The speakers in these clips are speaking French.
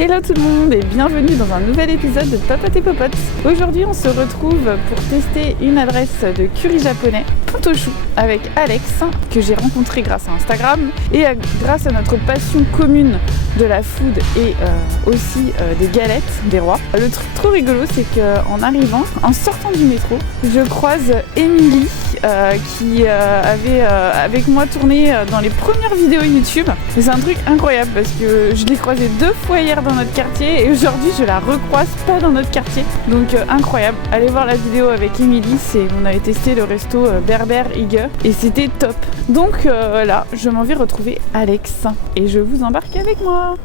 Hello tout le monde et bienvenue dans un nouvel épisode de Papote et Popote. Aujourd'hui on se retrouve pour tester une adresse de curry japonais, Pontoshu, avec Alex, que j'ai rencontré grâce à Instagram et grâce à notre passion commune de la food et aussi des galettes des rois. Le truc trop rigolo, c'est qu'en arrivant, en sortant du métro, je croise Émilie qui avait avec moi tourné dans les premières vidéos YouTube. Et c'est un truc incroyable parce que je l'ai croisée 2 fois hier dans notre quartier et aujourd'hui je la recroise pas dans notre quartier. Donc incroyable. Allez voir la vidéo avec Émilie, on avait testé le resto Berber Hygge et c'était top. Donc là, je m'en vais retrouver Alex et je vous embarque avec moi.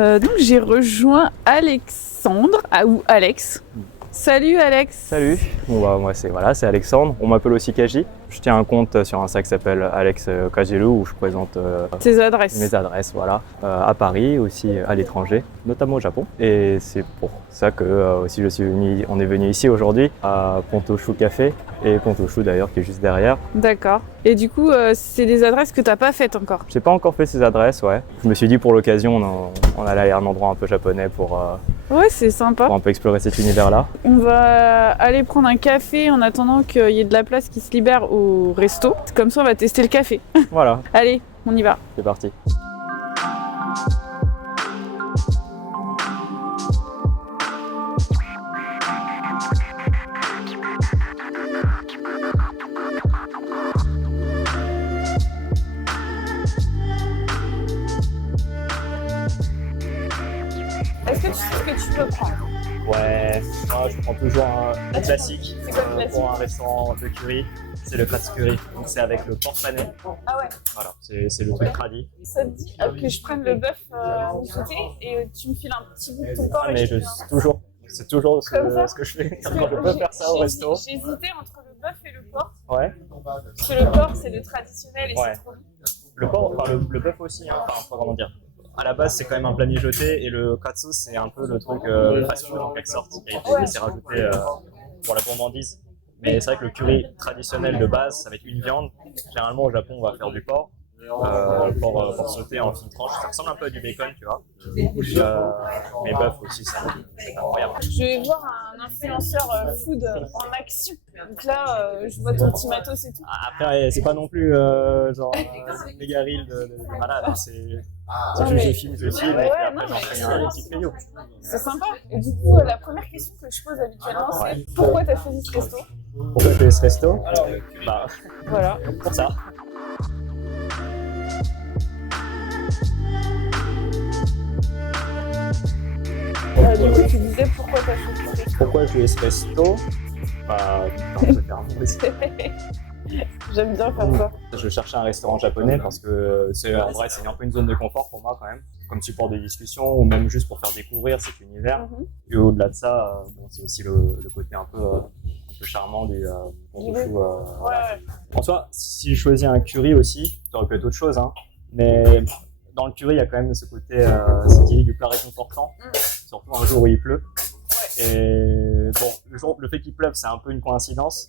Donc j'ai rejoint Alexandre, ou Alex. Salut Alex. Salut, bon, bah, moi c'est Alexandre, on m'appelle aussi Kaji. Je tiens un compte sur Insta qui s'appelle Alex Kajilu où je présente tes adresses. Mes adresses, voilà, à Paris, aussi à l'étranger, notamment au Japon. Et c'est pour ça que aussi on est venu ici aujourd'hui à Pontoshu Café et Pontoshu d'ailleurs qui est juste derrière. D'accord. Et du coup, c'est des adresses que t'as pas faites encore? J'ai pas encore fait ces adresses, ouais. Je me suis dit pour l'occasion, on allait à un endroit un peu japonais pour ouais, c'est sympa. Pour un peu explorer cet univers-là. On va aller prendre un café en attendant qu'il y ait de la place qui se libère au resto. Comme ça, on va tester le café. Voilà. Allez, on y va. C'est parti. Est-ce que tu sais ce que tu peux prendre? Ouais, moi je prends toujours un classique pour un restaurant de curry, c'est le classique curry, donc c'est avec le porc pané. Ah ouais. Voilà, c'est le truc tradit. Ça te dit que je prenne le bœuf sauté et tu me files un petit bout de ton porc? Mais c'est toujours ce que je fais quand je peux faire ça au resto. J'hésitais entre le bœuf et le porc. Ouais. Parce que le porc c'est le traditionnel et c'est trop bon. Le porc, enfin le bœuf aussi, hein, enfin comment dire. À la base, c'est quand même un plat mijoté et le katsu, c'est un peu le truc fast-food en quelque sorte qui a été laissé rajouter pour la gourmandise. Mais c'est vrai que le curry traditionnel de base, ça va être une viande. Généralement, au Japon, on va faire du porc. Pour sauter en fines tranches. Ça ressemble un peu à du bacon, tu vois. Mais bœuf aussi, c'est incroyable. Je vais voir un influenceur food en action. Donc là, je vois ton petit matos et tout. Après, c'est pas non plus genre méga reel de malade. C'est juste je filme, et puis après j'en fais un petit crayon. C'est sympa. Et du coup, la première question que je pose habituellement, c'est pourquoi tu as choisi ce resto? Pourquoi j'ai fait ce resto? Bah, voilà. Pour ça. Du coup, tu disais pourquoi tu as choisi ce resto? Pourquoi je fais ce resto? Bah, on peut faire un aussi. J'aime bien faire ça. Je cherchais un restaurant japonais parce que c'est un peu une zone de confort pour moi quand même, comme support de discussion ou même juste pour faire découvrir cet univers. Et au-delà de ça, c'est aussi le côté un peu charmant du Pontoshu. En soi, si je choisis un curry aussi, ça aurait pu être autre chose, hein, mais dans le curry, il y a quand même ce côté cette idée du plat réconfortant, surtout un jour où il pleut. Et bon, le fait qu'il pleuve, c'est un peu une coïncidence,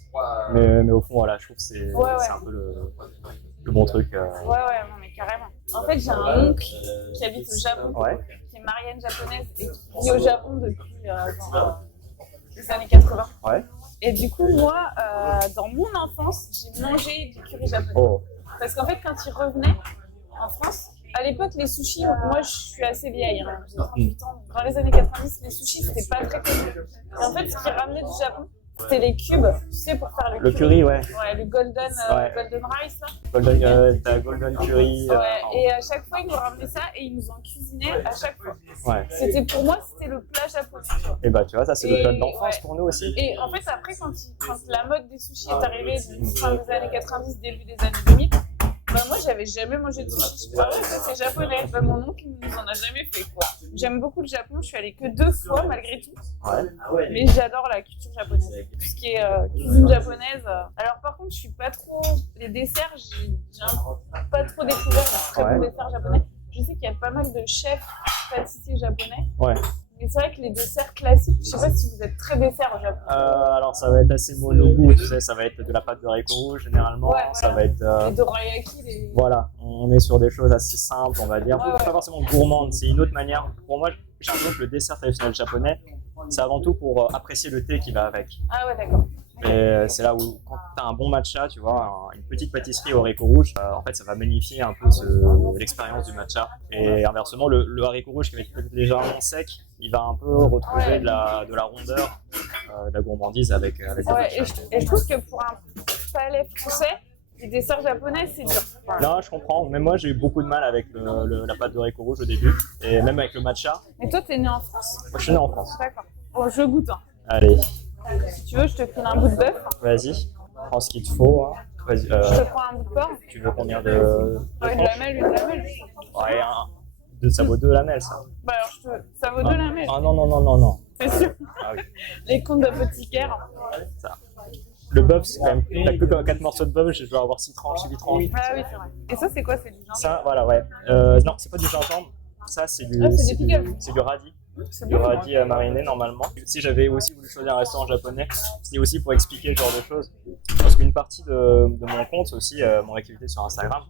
mais au fond, voilà, je trouve que c'est un peu le bon truc. Ouais, non, mais carrément. En fait, j'ai un oncle qui habite au Japon, qui est marienne japonaise et qui vit au Japon depuis les années 80. Ouais. Et du coup, moi, dans mon enfance, j'ai mangé du curry japonais. Oh. Parce qu'en fait, quand il revenait en France, à l'époque, les sushis, moi je suis assez vieille, hein, j'ai 38 ans, dans les années 90, les sushis c'était pas très connu. Et en fait, ce qui ramenait du Japon, c'était les cubes, tu sais, pour faire le curry. Ouais, le golden rice là. T'as golden curry. Et à chaque fois, ils nous ramenaient ça et ils nous en cuisinaient à chaque fois. Ouais. Pour moi, c'était le plat japonais. Et bah, tu vois, ça c'est le plat de l'enfance pour nous aussi. Et en fait, après, quand la mode des sushis est arrivée, fin des années 90, début des années 2000, bah moi j'avais jamais mangé de sushi. Ah ouais, ça c'est japonais. Bah, mon oncle il nous en a jamais fait quoi. J'aime beaucoup le Japon, je suis allée que 2 fois malgré tout. Mais j'adore la culture japonaise. Tout ce qui est cuisine japonaise. Alors par contre je suis pas trop. Les desserts, j'ai pas trop découvert de très bons desserts japonais. Je sais qu'il y a pas mal de chefs pâtissiers japonais. Mais Et c'est vrai que les desserts classiques, je sais pas si vous êtes très dessert au Japon. Alors ça va être assez mono-goût, tu sais, ça va être de la pâte de haricots rouges généralement, Ouais, ça va être... les dorayaki, les... Voilà, on est sur des choses assez simples, on va dire, pas forcément gourmandes, c'est une autre manière. Pour moi, j'ai l'impression que le dessert traditionnel japonais, c'est avant tout pour apprécier le thé qui va avec. Ah ouais, d'accord. Et c'est là où, quand tu as un bon matcha, tu vois, une petite pâtisserie au haricot rouge, en fait, ça va magnifier un peu l'expérience du matcha. Et inversement, le haricot rouge qui va être légèrement sec, il va un peu retrouver de la rondeur, de la gourmandise avec le matcha. Et je trouve que pour un palais français, les desserts japonais, c'est dur. Non, je comprends. Mais moi, j'ai eu beaucoup de mal avec la pâte de haricot rouge au début, et même avec le matcha. Mais toi, t'es né en France? Moi, je suis né en France. D'accord. Bon, je goûte. Hein. Allez. Si tu veux, je te file un bout de bœuf. Vas-y, prends ce qu'il te faut. Hein. Vas-y. Je te prends un bout de porc. Tu veux combien de une lamelle, une lamelle. Ouais, ça vaut 2 lamelles, ça. Bah alors, ça vaut 2 lamelles. Ah non. C'est sûr. Ah oui. Les comptes d'apothicaire. Ça. Le bœuf, c'est quand même. T'as que 4 morceaux de bœuf, je dois avoir 6 tranches, 8 tranches. Ah oui, c'est vrai. Et ça, c'est quoi? C'est du gingembre? Ça, voilà, ouais. Non, c'est pas du gingembre. Ça, c'est du radis. C'est du radis mariné normalement. Si j'avais aussi voulu choisir un restaurant japonais, c'était aussi pour expliquer ce genre de choses. Parce qu'une partie de mon compte aussi, mon activité sur Instagram,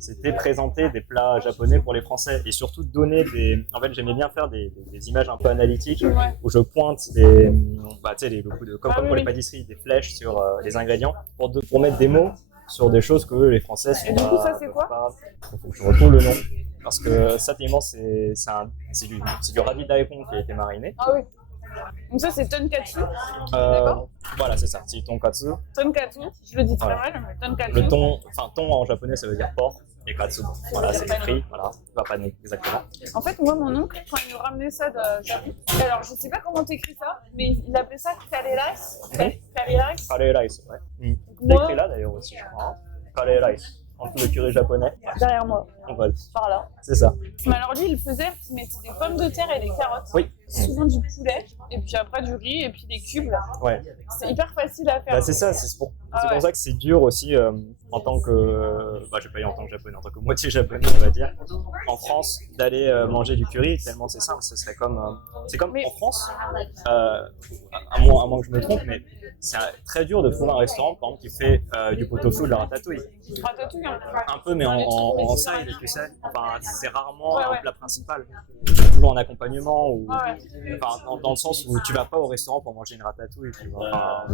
c'était présenter des plats japonais pour les Français et surtout donner des. En fait, j'aimais bien faire des images un peu analytiques où je pointe des, tu sais, les locaux comme pour les pâtisseries, des flèches sur les ingrédients pour mettre des mots sur des choses que les Français sont. Et du coup, ça c'est quoi? Il faut que je retrouve le nom. Parce que ça, tellement, c'est du radis daikon qui a été mariné. Ah oui. Donc ça, c'est tonkatsu. D'accord. Voilà, c'est ça, c'est tonkatsu. Tonkatsu, je le dis très mal, mais tonkatsu. Le ton en japonais, ça veut dire porc. Et katsu, voilà, c'est écrit, voilà, pané, exactement. En fait, moi, mon oncle, quand il nous ramenait ça de Japon, alors je sais pas comment t'écris ça, mais il appelait ça curry rice. Curry rice. Curry rice, ouais. C'est écrit là d'ailleurs aussi, je crois. Curry rice. En tout le curry japonais. Derrière moi. Voilà. Par là. C'est ça. Mais alors lui, il faisait, il mettait des pommes de terre et des carottes. Oui. Souvent du poulet, et puis après du riz, et puis des cubes. Ouais. C'est hyper facile à faire. Bah, c'est ça, c'est pour ça que c'est dur aussi en tant que. Je vais pas dire en tant que japonais, en tant que moitié japonais, on va dire. En France, d'aller manger du curry, tellement c'est simple. Ce serait comme. C'est comme en France, à moins que je me trompe, mais c'est très dur de trouver un restaurant, par exemple, qui fait du pot-au-feu, de la ratatouille. Ratatouille, un peu, mais en side, tu sais. Enfin, c'est rarement un plat principal. Toujours en accompagnement ou. Enfin, dans le sens où tu vas pas au restaurant pour manger une ratatouille, tu vois.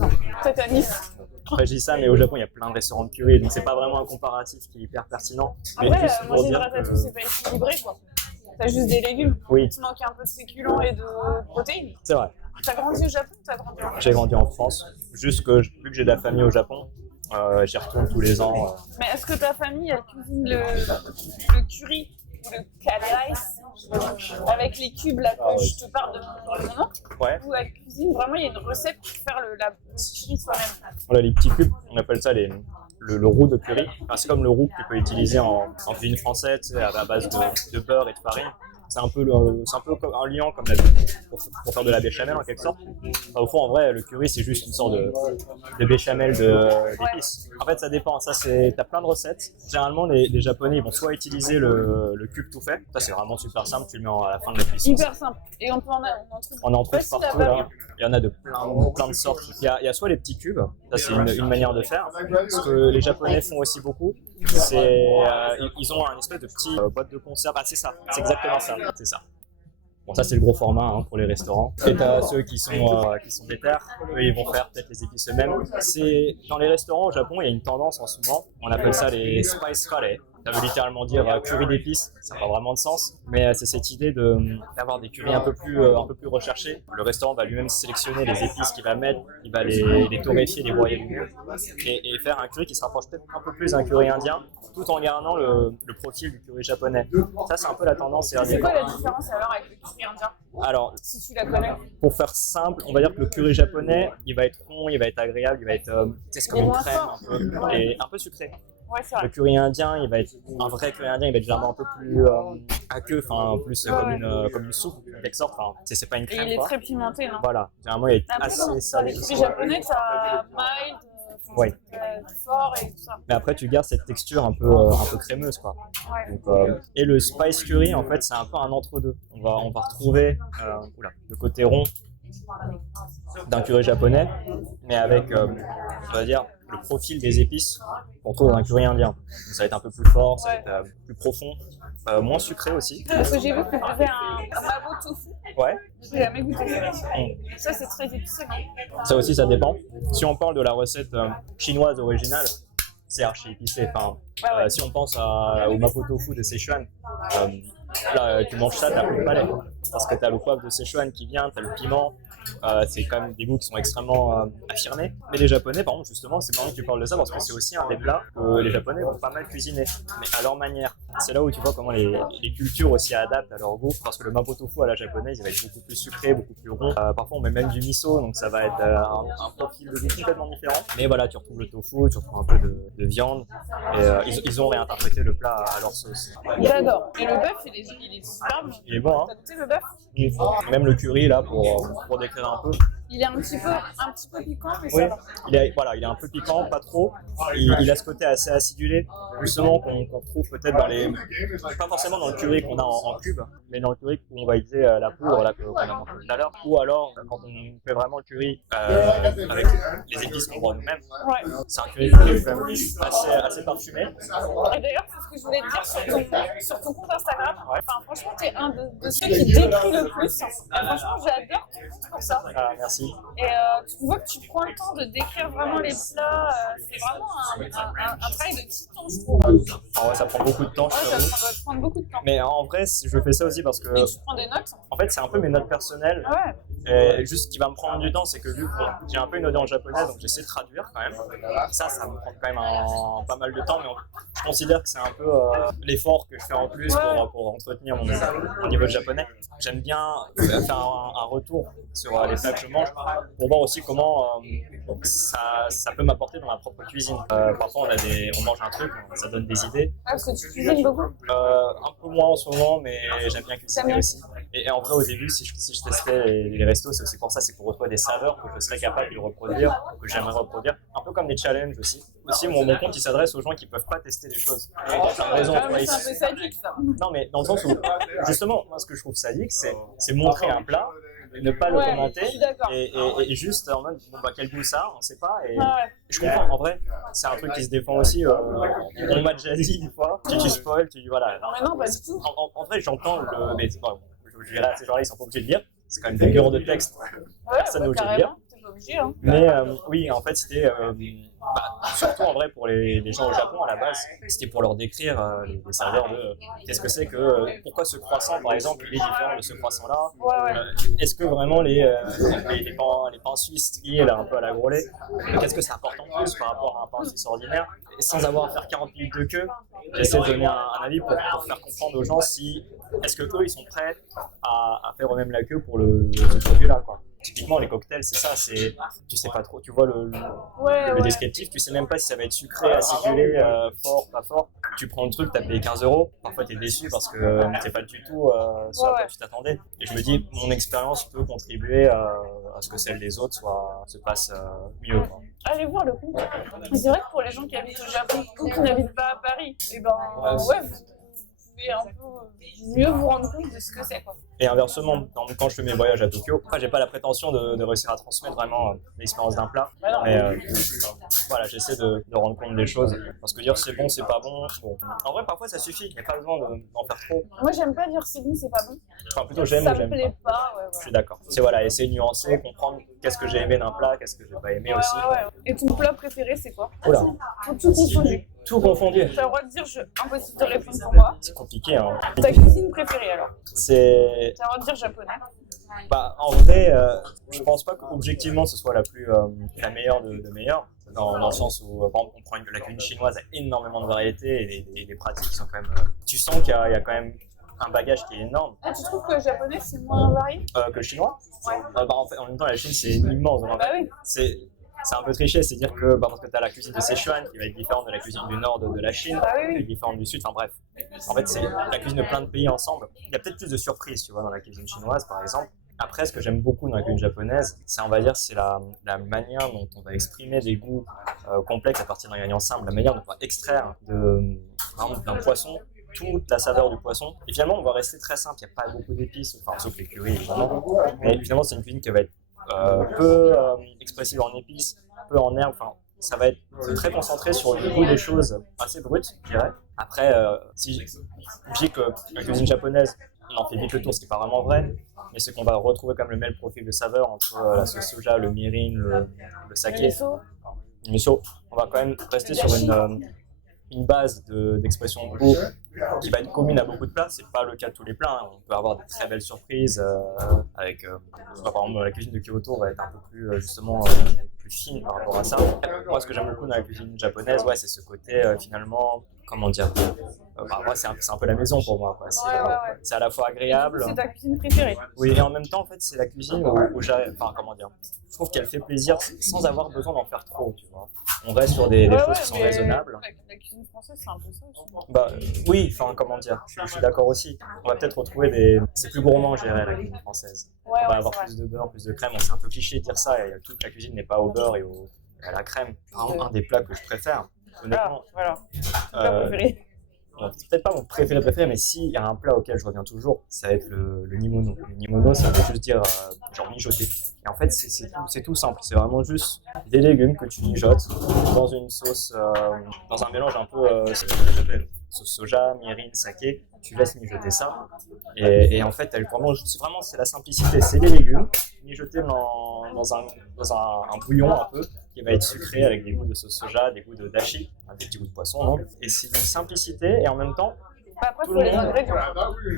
Peut-être à Nice. Après, je dis ça, mais au Japon, il y a plein de restaurants de curry, donc c'est pas vraiment un comparatif qui est hyper pertinent. Mais après, juste pour manger une dire ratatouille, c'est pas équilibré, quoi. T'as juste des légumes. Oui. Tu manques un peu de féculents et de protéines. C'est vrai. T'as grandi au Japon ou t'as grandi en France? J'ai grandi en France. Juste que, vu que j'ai de la famille au Japon, j'y retourne tous les ans. Mais est-ce que ta famille, elle cuisine le curry ou le curry rice avec les cubes là que je te parle de mon oncle? Ouais. Ou elle cuisine vraiment, il y a une recette pour faire le curry soi-même? On a les petits cubes, on appelle ça le roux de curry. Enfin, c'est comme le roux que tu peux utiliser en cuisine française, à base de beurre et de farine. C'est un peu comme un liant comme pour faire de la béchamel en quelque sorte. Enfin, au fond, en vrai, le curry c'est juste une sorte de béchamel d'épices. En fait, ça dépend. Ça, t'as plein de recettes. Généralement, les Japonais ils vont soit utiliser le cube tout fait. Ça, c'est vraiment super simple. Tu le mets à la fin de la cuisson. Hyper simple. Et on en trouve partout là. Il y en a de plein de sortes. Il y a soit les petits cubes. Ça, c'est une manière de faire. Ce que les Japonais font aussi beaucoup, c'est ils ont un espèce de petit boîte de conserve. Ah, c'est ça. C'est exactement ça. C'est ça. Bon, ça c'est le gros format pour les restaurants. Et t'as ceux qui sont déter, eux ils vont faire peut-être les épices eux-mêmes. Dans les restaurants au Japon, il y a une tendance en ce moment, on appelle ça les spice curry. Ça veut littéralement dire curry d'épices, ça n'a pas vraiment de sens, mais c'est cette idée d'avoir des currys un peu plus recherchés. Le restaurant va lui-même sélectionner les épices qu'il va mettre, il va les torréfier, les broyer du mieux, et faire un curry qui se rapproche peut-être un peu plus d'un curry indien, tout en gardant le profil du curry japonais. Ça c'est un peu la tendance. C'est quoi la différence alors avec le curry indien? Alors, si tu la connais. Pour faire simple, on va dire que le curry japonais, il va être rond, il va être agréable, il va être c'est comme une crème et un peu sucré. Ouais, c'est vrai. Le curry indien, un vrai curry indien, il va être généralement un peu plus aqueux, enfin plus comme une soupe en quelque sorte. Enfin, c'est pas une crème. Et il est très pimenté, non? Voilà, généralement il est assez salé. Dans les currys japonais, t'as mild, Oui. Fort et tout ça. Mais après, tu gardes cette texture un peu crémeuse, quoi. Ouais. Donc, et le spice curry, en fait, c'est un peu un entre-deux. On va retrouver le côté rond d'un curry japonais, mais avec, on va dire, le profil des épices qu'on trouve dans un curry indien. Donc, ça va être un peu plus fort, ça va être plus profond, moins sucré aussi. Parce que j'ai vu que tu faisais un mabo tofu. Ouais. J'ai jamais goûté ça. Ça, c'est très épicé. Ça aussi, ça dépend. Si on parle de la recette chinoise originale, c'est archi épicé. Enfin, si on pense au mapo tofu de Sichuan, là, tu manges ça, t'as plus de palais. Parce que t'as le poivre de Sichuan qui vient, t'as le piment. C'est quand même des goûts qui sont extrêmement affirmés. Mais les Japonais, par exemple, justement, c'est marrant que tu parles de ça parce que c'est aussi un des plats que les Japonais vont pas mal cuisiner, mais à leur manière. C'est là où tu vois comment les cultures aussi adaptent à leur goût, parce que le mapo tofu à la japonaise, il va être beaucoup plus sucré, beaucoup plus rond. Parfois, on met même du miso, donc ça va être un profil de goût complètement différent. Mais voilà, tu retrouves le tofu, tu retrouves un peu de viande, et ils ont réinterprété le plat à leur sauce. J'adore. Et le bœuf, il est super bon. Il est bon, hein. T'as goûté le bœuf? Même le curry, là, pour décrire un peu. Il est un petit peu piquant, mais Oui, ça va. il est un peu piquant, pas trop. Il a ce côté assez acidulé, justement, qu'on trouve peut-être dans les... Pas forcément dans le curry qu'on a en cube, mais dans le curry où on va utiliser la poudre là, qu'on a mangé tout à l'heure. Ou alors, quand on fait vraiment le curry avec les épices qu'on voit nous-mêmes, c'est un curry qui est quand même assez parfumé. Et d'ailleurs, c'est ce que je voulais te dire sur ton compte Instagram. Enfin, franchement, t'es un de ceux qui décrit le plus. Et franchement, j'adore ton compte pour ça. Ah, merci. Et tu vois que tu prends le temps de décrire vraiment les plats. C'est vraiment un travail de titan, je trouve. Ah ouais, ça prend beaucoup de temps, je t'avoue. Ça va prendre beaucoup de temps. Mais en vrai, je fais ça aussi parce que... Et tu prends des notes? En fait, c'est un peu mes notes personnelles. Ouais. Et juste ce qui va me prendre du temps, c'est que vu que j'ai un peu une audience japonaise, donc j'essaie de traduire quand même. Ça me prend quand même pas mal de temps, mais je considère que c'est un peu l'effort que je fais en plus pour entretenir mon niveau de japonais. J'aime bien faire un retour sur les plats que je mange pour voir aussi comment ça peut m'apporter dans ma propre cuisine. Parfois, on mange un truc, ça donne des idées. Ah, parce que tu cuisines beaucoup? Un peu moins en ce moment, mais j'aime bien cuisiner aussi. Et en vrai, au début, si je testais les restos, c'est aussi pour ça, c'est pour retrouver des saveurs que je serais capable de reproduire, que j'aimerais reproduire. Un peu comme des challenges aussi. Aussi, mon compte, il s'adresse aux gens qui peuvent pas tester des choses. C'est une raison. C'est un peu sadique, ça. Non, mais dans le sens où, justement, moi, ce que je trouve sadique, c'est montrer un plat, ne pas le commenter, et juste en mode, bon, bah, quel goût ça, on sait pas. Et je comprends, en vrai, c'est un truc qui se défend aussi. On m'a déjà dit une fois, tu spoil, tu dis voilà. Non, mais non, pas du tout. En vrai, j'entends le. Mais bon, je dirais à ces gens-là, ils sont pas obligés de lire. C'est quand même des heures de texte. Personne n'est obligé de lire. Hein. Mais oui, en fait, c'était surtout en vrai pour les gens au Japon à la base, c'était pour leur décrire les serveurs de qu'est-ce que c'est que pourquoi ce croissant par exemple il est différent de ce croissant-là. Est-ce que vraiment les pains suisses triés là un peu à la gros lait, qu'est-ce que ça apporte en plus par rapport à un pain suisse ordinaire, et sans avoir à faire 40 minutes de queue, j'essaie de donner un avis pour faire comprendre aux gens si est-ce que eux ils sont prêts à faire eux-mêmes la queue pour ce produit-là quoi. Typiquement, les cocktails, c'est ça, tu sais pas trop, tu vois le descriptif, tu sais même pas si ça va être sucré, acidulé, fort, pas fort. Tu prends le truc, t'as payé 15 €, parfois t'es déçu parce que c'est pas du tout ce à quoi tu t'attendais. Et je me dis, mon expérience peut contribuer à ce que celle des autres se passe mieux. Quoi. Allez voir le compte. C'est vrai que pour les gens qui habitent au Japon ou qui n'habitent pas à Paris, et ben vous pouvez un peu mieux vous rendre compte de ce que c'est quoi. Et inversement, quand je fais mes voyages à Tokyo, j'ai pas la prétention de réussir à transmettre vraiment l'expérience d'un plat, mais voilà, j'essaie de rendre compte des choses, parce que dire c'est bon, c'est pas bon, en vrai parfois ça suffit, il n'y a pas besoin d'en faire trop. Moi j'aime pas dire c'est bon, c'est pas bon. Enfin plutôt j'aime ça ou j'aime me plaît pas. Je suis d'accord. C'est voilà, essayer de nuancer, comprendre qu'est-ce que j'ai aimé d'un plat, qu'est-ce que j'ai pas aimé aussi. Et ton plat préféré c'est quoi? Oula. Tout confondu. Tout confondu. Tu as le droit de dire impossible de répondre pour moi. C'est compliqué hein. Ta cuisine préférée alors? Tu as le droit de dire japonais. Bah en vrai, je pense pas qu'objectivement ce soit la meilleure de meilleures. Dans le sens où, par exemple, on prend la cuisine chinoise a énormément de variétés et des pratiques qui sont quand même. Tu sens qu'il y a quand même un bagage qui est énorme. Ah, tu trouves que le japonais c'est moins varié que le chinois? Ouais. En fait, en même temps, la Chine c'est immense. Donc, bah oui. C'est un peu triché, c'est-à-dire que parce que tu as la cuisine de Sichuan qui va être différente de la cuisine du nord de la Chine, qui est différente du sud, enfin bref. En fait, c'est la cuisine de plein de pays ensemble. Il y a peut-être plus de surprises, tu vois, dans la cuisine chinoise par exemple. Après, ce que j'aime beaucoup dans la cuisine japonaise, c'est, on va dire, c'est la manière dont on va exprimer des goûts complexes à partir d'ingrédients simples, la manière dont on va extraire par exemple, d'un poisson toute la saveur du poisson. Et finalement, on va rester très simple, il n'y a pas beaucoup d'épices, enfin, sauf les currys, évidemment. Mais finalement, c'est une cuisine qui va être peu expressive en épices, peu en herbes, enfin, ça va être très concentré sur le goût des choses assez brutes, je dirais. Après, si je dis que la cuisine japonaise, on en fait vite le tour, ce qui n'est pas vraiment vrai, mais c'est qu'on va retrouver quand même le même profil de saveur entre la sauce soja, le mirin, le saké, le miso. On va quand même rester sur une base d'expression de goût qui va être commune à beaucoup de plats. C'est pas le cas de tous les plats, hein. On peut avoir de très belles surprises avec, par exemple, la cuisine de Kyoto va être un peu plus justement plus fine par rapport à ça. Moi, ce que j'aime beaucoup dans la cuisine japonaise, ouais, c'est ce côté finalement, comment dire, moi, c'est un peu la maison pour moi, quoi. C'est à la fois agréable. C'est ta cuisine préférée. Oui, et en même temps, en fait, c'est la cuisine où j'arrive, enfin, comment dire, je trouve qu'elle fait plaisir sans avoir besoin d'en faire trop, tu vois. On reste sur des choses qui sont raisonnables. La cuisine française, c'est un peu ça aussi. Bah, oui, enfin, comment dire, je suis d'accord aussi. On va peut-être retrouver c'est plus gourmand, je dirais, la cuisine française. On va avoir plus de beurre, plus de crème. Bon, c'est un peu cliché de dire ça, et toute la cuisine n'est pas au beurre et à la crème. Un des plats que je préfère, honnêtement. Voilà. Plat préféré. Bon, c'est peut-être pas mon préféré, mais s'il y a un plat auquel je reviens toujours, ça va être le nimono. Le nimono, ça veut juste dire genre mijoter. Et en fait, c'est tout simple. C'est vraiment juste des légumes que tu mijotes dans une sauce, dans un mélange un peu sauce soja, mirin, saké. Tu laisses mijoter ça. Et en fait, c'est la simplicité. C'est les légumes mijotés dans un bouillon un peu qui va être sucré avec des goûts de sauce soja, des goûts de dashi, des petits goûts de poisson. Non, et c'est une simplicité et en même temps. Après, il faut les ingrédients.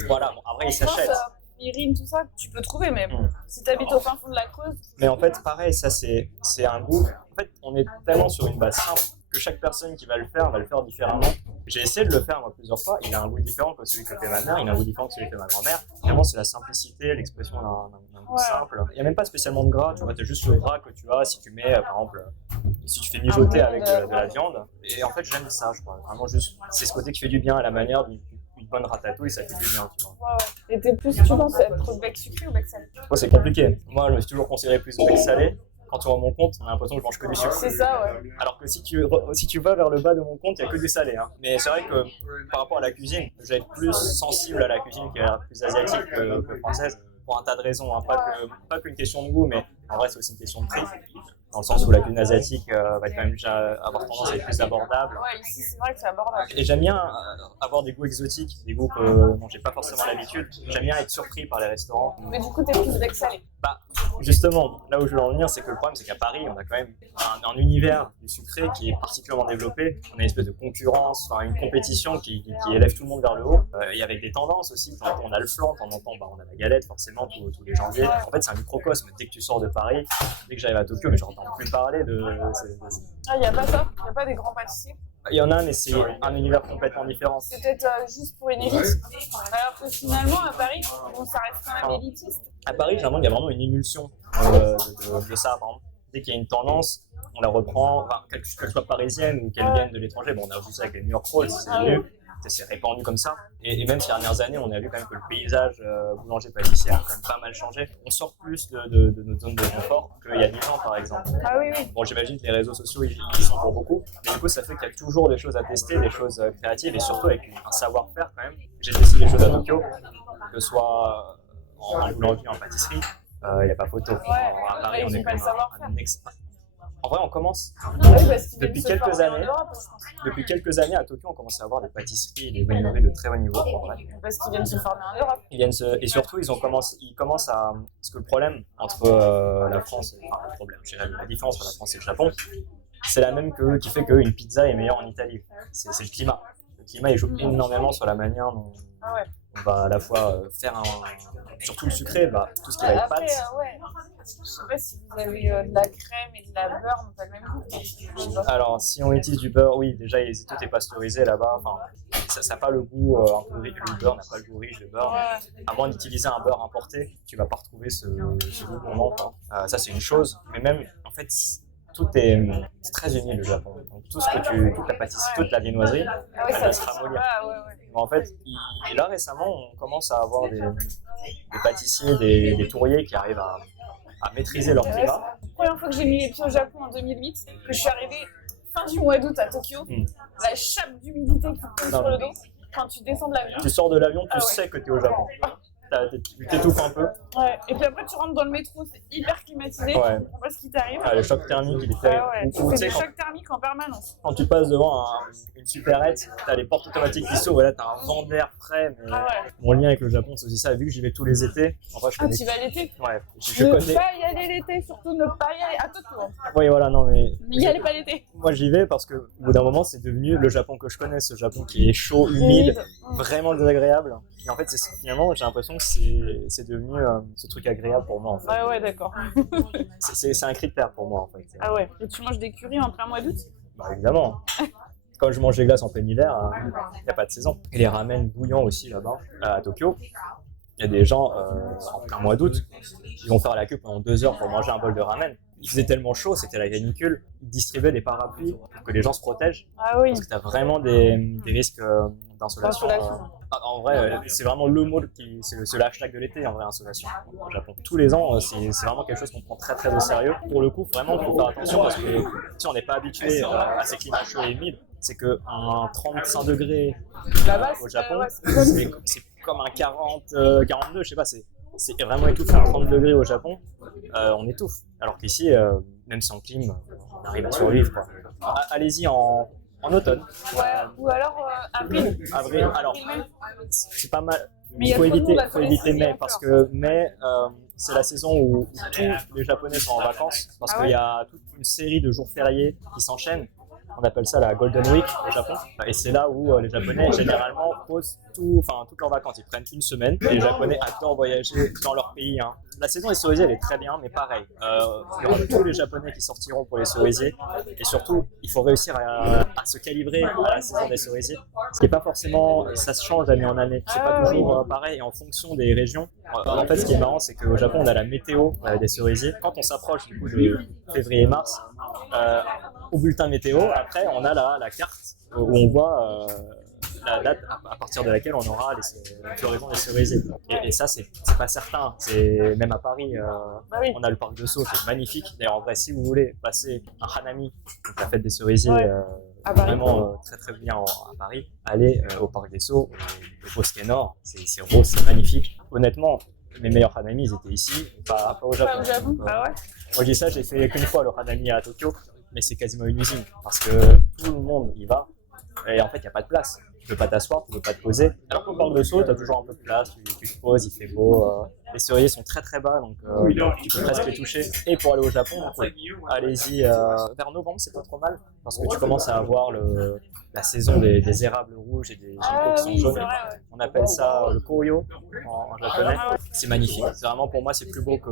Voilà, bon, après, ils s'achètent. Mirin, tout ça, tu peux trouver, mais si tu habites au fin fond de la Creuse. Mais en fait, pareil, ça, c'est un goût. En fait, on est tellement sur une base simple que chaque personne qui va le faire différemment. J'ai essayé de le faire moi plusieurs fois. Il a un goût différent que celui que fait ma mère, il a un goût différent que celui que fait ma grand-mère. Vraiment, c'est la simplicité, l'expression d'un goût simple. Il n'y a même pas spécialement de gras, tu vois, tu as juste le gras que tu as si tu mets, par exemple, si tu fais mijoter avec de la viande. Et en fait, j'aime ça, je crois. Vraiment, juste, c'est ce côté qui fait du bien à la manière d'une bonne ratatouille, ça fait du bien, tu vois. Et t'es plus, tu penses, être bec sucré ou bec salé? Moi, c'est compliqué. Moi, je me suis toujours considéré plus bec salé. Quand tu vois mon compte, on a l'impression que je mange que du sucre. C'est ça, ouais. Alors que si tu vas vers le bas de mon compte, il n'y a que du salé. Hein. Mais c'est vrai que par rapport à la cuisine, je vais être plus sensible à la cuisine qui est plus asiatique que française, pour un tas de raisons. Hein. Pas qu'une question de goût, mais en vrai, c'est aussi une question de prix. Dans le sens où la cuisine asiatique va quand même déjà avoir tendance à être plus abordable. Ouais, ici, c'est vrai que c'est abordable. Et j'aime bien avoir des goûts exotiques, des goûts dont j'ai pas forcément l'habitude. J'aime bien être surpris par les restaurants. Mais du coup, t'es plus bec salé. Bah, justement, là où je veux en venir, c'est que le problème, c'est qu'à Paris, on a quand même un univers du sucré qui est particulièrement développé. On a une espèce de concurrence, une compétition qui élève tout le monde vers le haut. Et avec des tendances aussi. On a le flan, de temps en temps, on a la galette, forcément, tous les janvier. En fait, c'est un microcosme. Dès que tu sors de Paris, dès que j'arrive à Tokyo, mais j'entends plus parler de. Ah, il n'y a pas ça? Il n'y a pas des grands pâtissiers? Il y en a, mais c'est un univers complètement différent. C'est peut-être juste pour une élite. Alors que finalement, à Paris, ça reste quand même élitiste. À Paris, généralement, il y a vraiment une émulsion de ça. Par exemple, dès qu'il y a une tendance, on la reprend, qu'elle soit parisienne ou qu'elle vienne de l'étranger. Bon, on a vu ça avec les New York Rolls, c'est répandu comme ça. Et même ces dernières années, on a vu quand même que le paysage boulanger-pâtissier a quand même pas mal changé. On sort plus de notre zone de confort qu'il y a 10 ans, par exemple. Ah oui, oui. Bon, j'imagine que les réseaux sociaux, ils sont pour beaucoup. Mais du coup, ça fait qu'il y a toujours des choses à tester, des choses créatives et surtout avec un savoir-faire quand même. J'ai testé des choses à Tokyo, que ce soit en boulangerie, en pâtisserie, il n'y a pas photo. À Paris, on est quand même En vrai, on commence depuis quelques années. Depuis quelques années à Tokyo, on commence à avoir des pâtisseries et des boulangeries de très haut niveau. Parce qu'ils viennent se former en Europe. Et surtout, ils commencent à. Parce que le problème entre la France, la différence entre la France et le Japon, c'est la même qui fait qu'une pizza est meilleure en Italie. C'est le climat. Le climat, il joue énormément sur la manière dont on va à la fois faire surtout le sucré, tout ce qui va être pâte. Je sais pas si vous avez de la crème et de la beurre, mais pas le même goût. Alors, si on utilise du beurre, oui, déjà, tout est pasteurisé là-bas. Enfin, ça n'a pas le goût un peu riche. Le beurre n'a pas le goût riche de beurre. À moins d'utiliser un beurre importé, tu vas pas retrouver ce goût gourmand. Ça, c'est une chose. Mais même, en fait, c'est très humide le Japon. Donc toute la pâtisserie, toute la viennoiserie, elle va se ramollir. Mais en fait, là récemment, on commence à avoir des pâtissiers, des touriers qui arrivent à maîtriser leur climat. La première fois que j'ai mis les pieds au Japon en 2008, que je suis arrivée fin du mois d'août à Tokyo, la chape d'humidité qui tombe sur le dos, quand tu descends de l'avion. Tu sors de l'avion, tu sais que tu es au Japon. Tu t'étouffes un peu. Ouais. Et puis après, tu rentres dans le métro, c'est hyper climatisé, tu comprends pas ce qui t'arrive. Le choc thermique, il est terrible. Tu fais des chocs thermiques en permanence. Quand tu passes devant une supérette, tu as les portes automatiques qui s'ouvrent, et là tu as un vent d'air frais. Mais mon lien avec le Japon, c'est aussi ça. Vu que j'y vais tous les étés, en fait, je connais. Tu vas l'été? Ouais. Ne pas y aller l'été, surtout ne pas y aller à Tokyo. Oui, voilà, non, mais. N'y allez pas l'été. Moi, j'y vais parce qu'au bout d'un moment, c'est devenu le Japon que je connais, ce Japon qui est chaud, humide, vraiment désagréable. Et en fait, finalement, j'ai l'impression que c'est devenu ce truc agréable pour moi. En fait. Ouais, d'accord. C'est un critère pour moi, en fait. Ah ouais. Et tu manges des currys en plein mois d'août? Bah, évidemment. Quand je mange des glaces en plein hiver, il n'y a pas de saison. Et les ramen bouillants aussi là-bas, à Tokyo. Il y a des gens en plein mois d'août, ils vont faire la queue pendant 2 heures pour manger un bol de ramen. Il faisait tellement chaud, c'était la canicule. Ils distribuaient des parapluies pour que les gens se protègent. Ah oui. Parce que tu as vraiment des risques d'insolation. En vrai, c'est vraiment le mot c'est le hashtag de l'été en vrai, insolation au Japon. Tous les ans, c'est vraiment quelque chose qu'on prend très très au sérieux. Pour le coup, vraiment, il faut faire attention parce que si on n'est pas habitué à ces climats chauds et humides, c'est qu'un 35 degrés au Japon, c'est comme un 42, je sais pas, c'est vraiment étouffant. 30 degrés au Japon, on étouffe. Alors qu'ici, même sans clim, on arrive à survivre, quoi. Allez-y en automne. Ouais, ou alors avril. Avril, alors, c'est pas mal. Il faut éviter mai, parce que mai, c'est la saison où tous les Japonais sont en vacances, parce qu'il y a toute une série de jours fériés qui s'enchaînent. On appelle ça la Golden Week au Japon. Et c'est là où les Japonais, généralement, posent toutes leurs vacances. Ils prennent une semaine. Et les Japonais adorent voyager dans leur pays. Hein. La saison des cerisiers, elle est très bien, mais pareil. Il y aura tous les Japonais qui sortiront pour les cerisiers. Et surtout, il faut réussir à se calibrer à la saison des cerisiers. Ce qui n'est pas forcément, ça se change d'année en année. C'est pas toujours pareil. Et en fonction des régions. En fait, ce qui est marrant, c'est qu'au Japon, on a la météo des cerisiers. Quand on s'approche du coup de février-mars, au bulletin météo, après on a la carte où on voit la date à partir de laquelle on aura les floraisons des cerisiers. Et ça, c'est pas certain. Même à Paris, on a le parc de Sceaux qui est magnifique. D'ailleurs, en vrai, si vous voulez passer un Hanami, donc la fête des cerisiers, vraiment très très bien à Paris, allez au parc des Sceaux, au Bosquet Nord. C'est rose, c'est magnifique. Honnêtement, mes meilleurs Hanami, ils étaient ici, pas au Japon. Donc, moi, je dis ça, j'ai fait qu'une fois le Hanami à Tokyo. Mais c'est quasiment une usine parce que tout le monde y va et en fait il n'y a pas de place. Tu peux pas t'asseoir, tu peux pas te poser. Alors qu'au parc de Sceaux, tu as toujours un peu de place, tu te poses, il fait beau. Les cerisiers sont très très bas donc tu peux presque les toucher. Et pour aller au Japon, allez-y vers novembre, c'est pas trop mal parce que tu commences à avoir la saison des érables rouges et des ginkgos qui sont jaunes. On appelle ça le koyo en japonais. C'est magnifique. C'est vraiment pour moi c'est plus beau que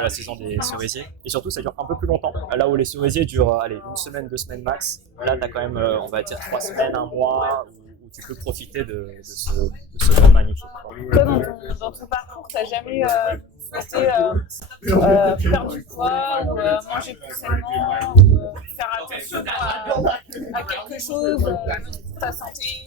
la saison des cerisiers. Et surtout ça dure un peu plus longtemps. Là où les cerisiers durent 1 semaine, 2 semaines max. Là tu as quand même on va dire 3 semaines, 1 mois où tu peux profiter de ce temps magnifique. Toi dans ton parcours, tu n'as jamais souhaité perdre du poids ou manger plus sainement ou faire attention à quelque chose pour ta santé?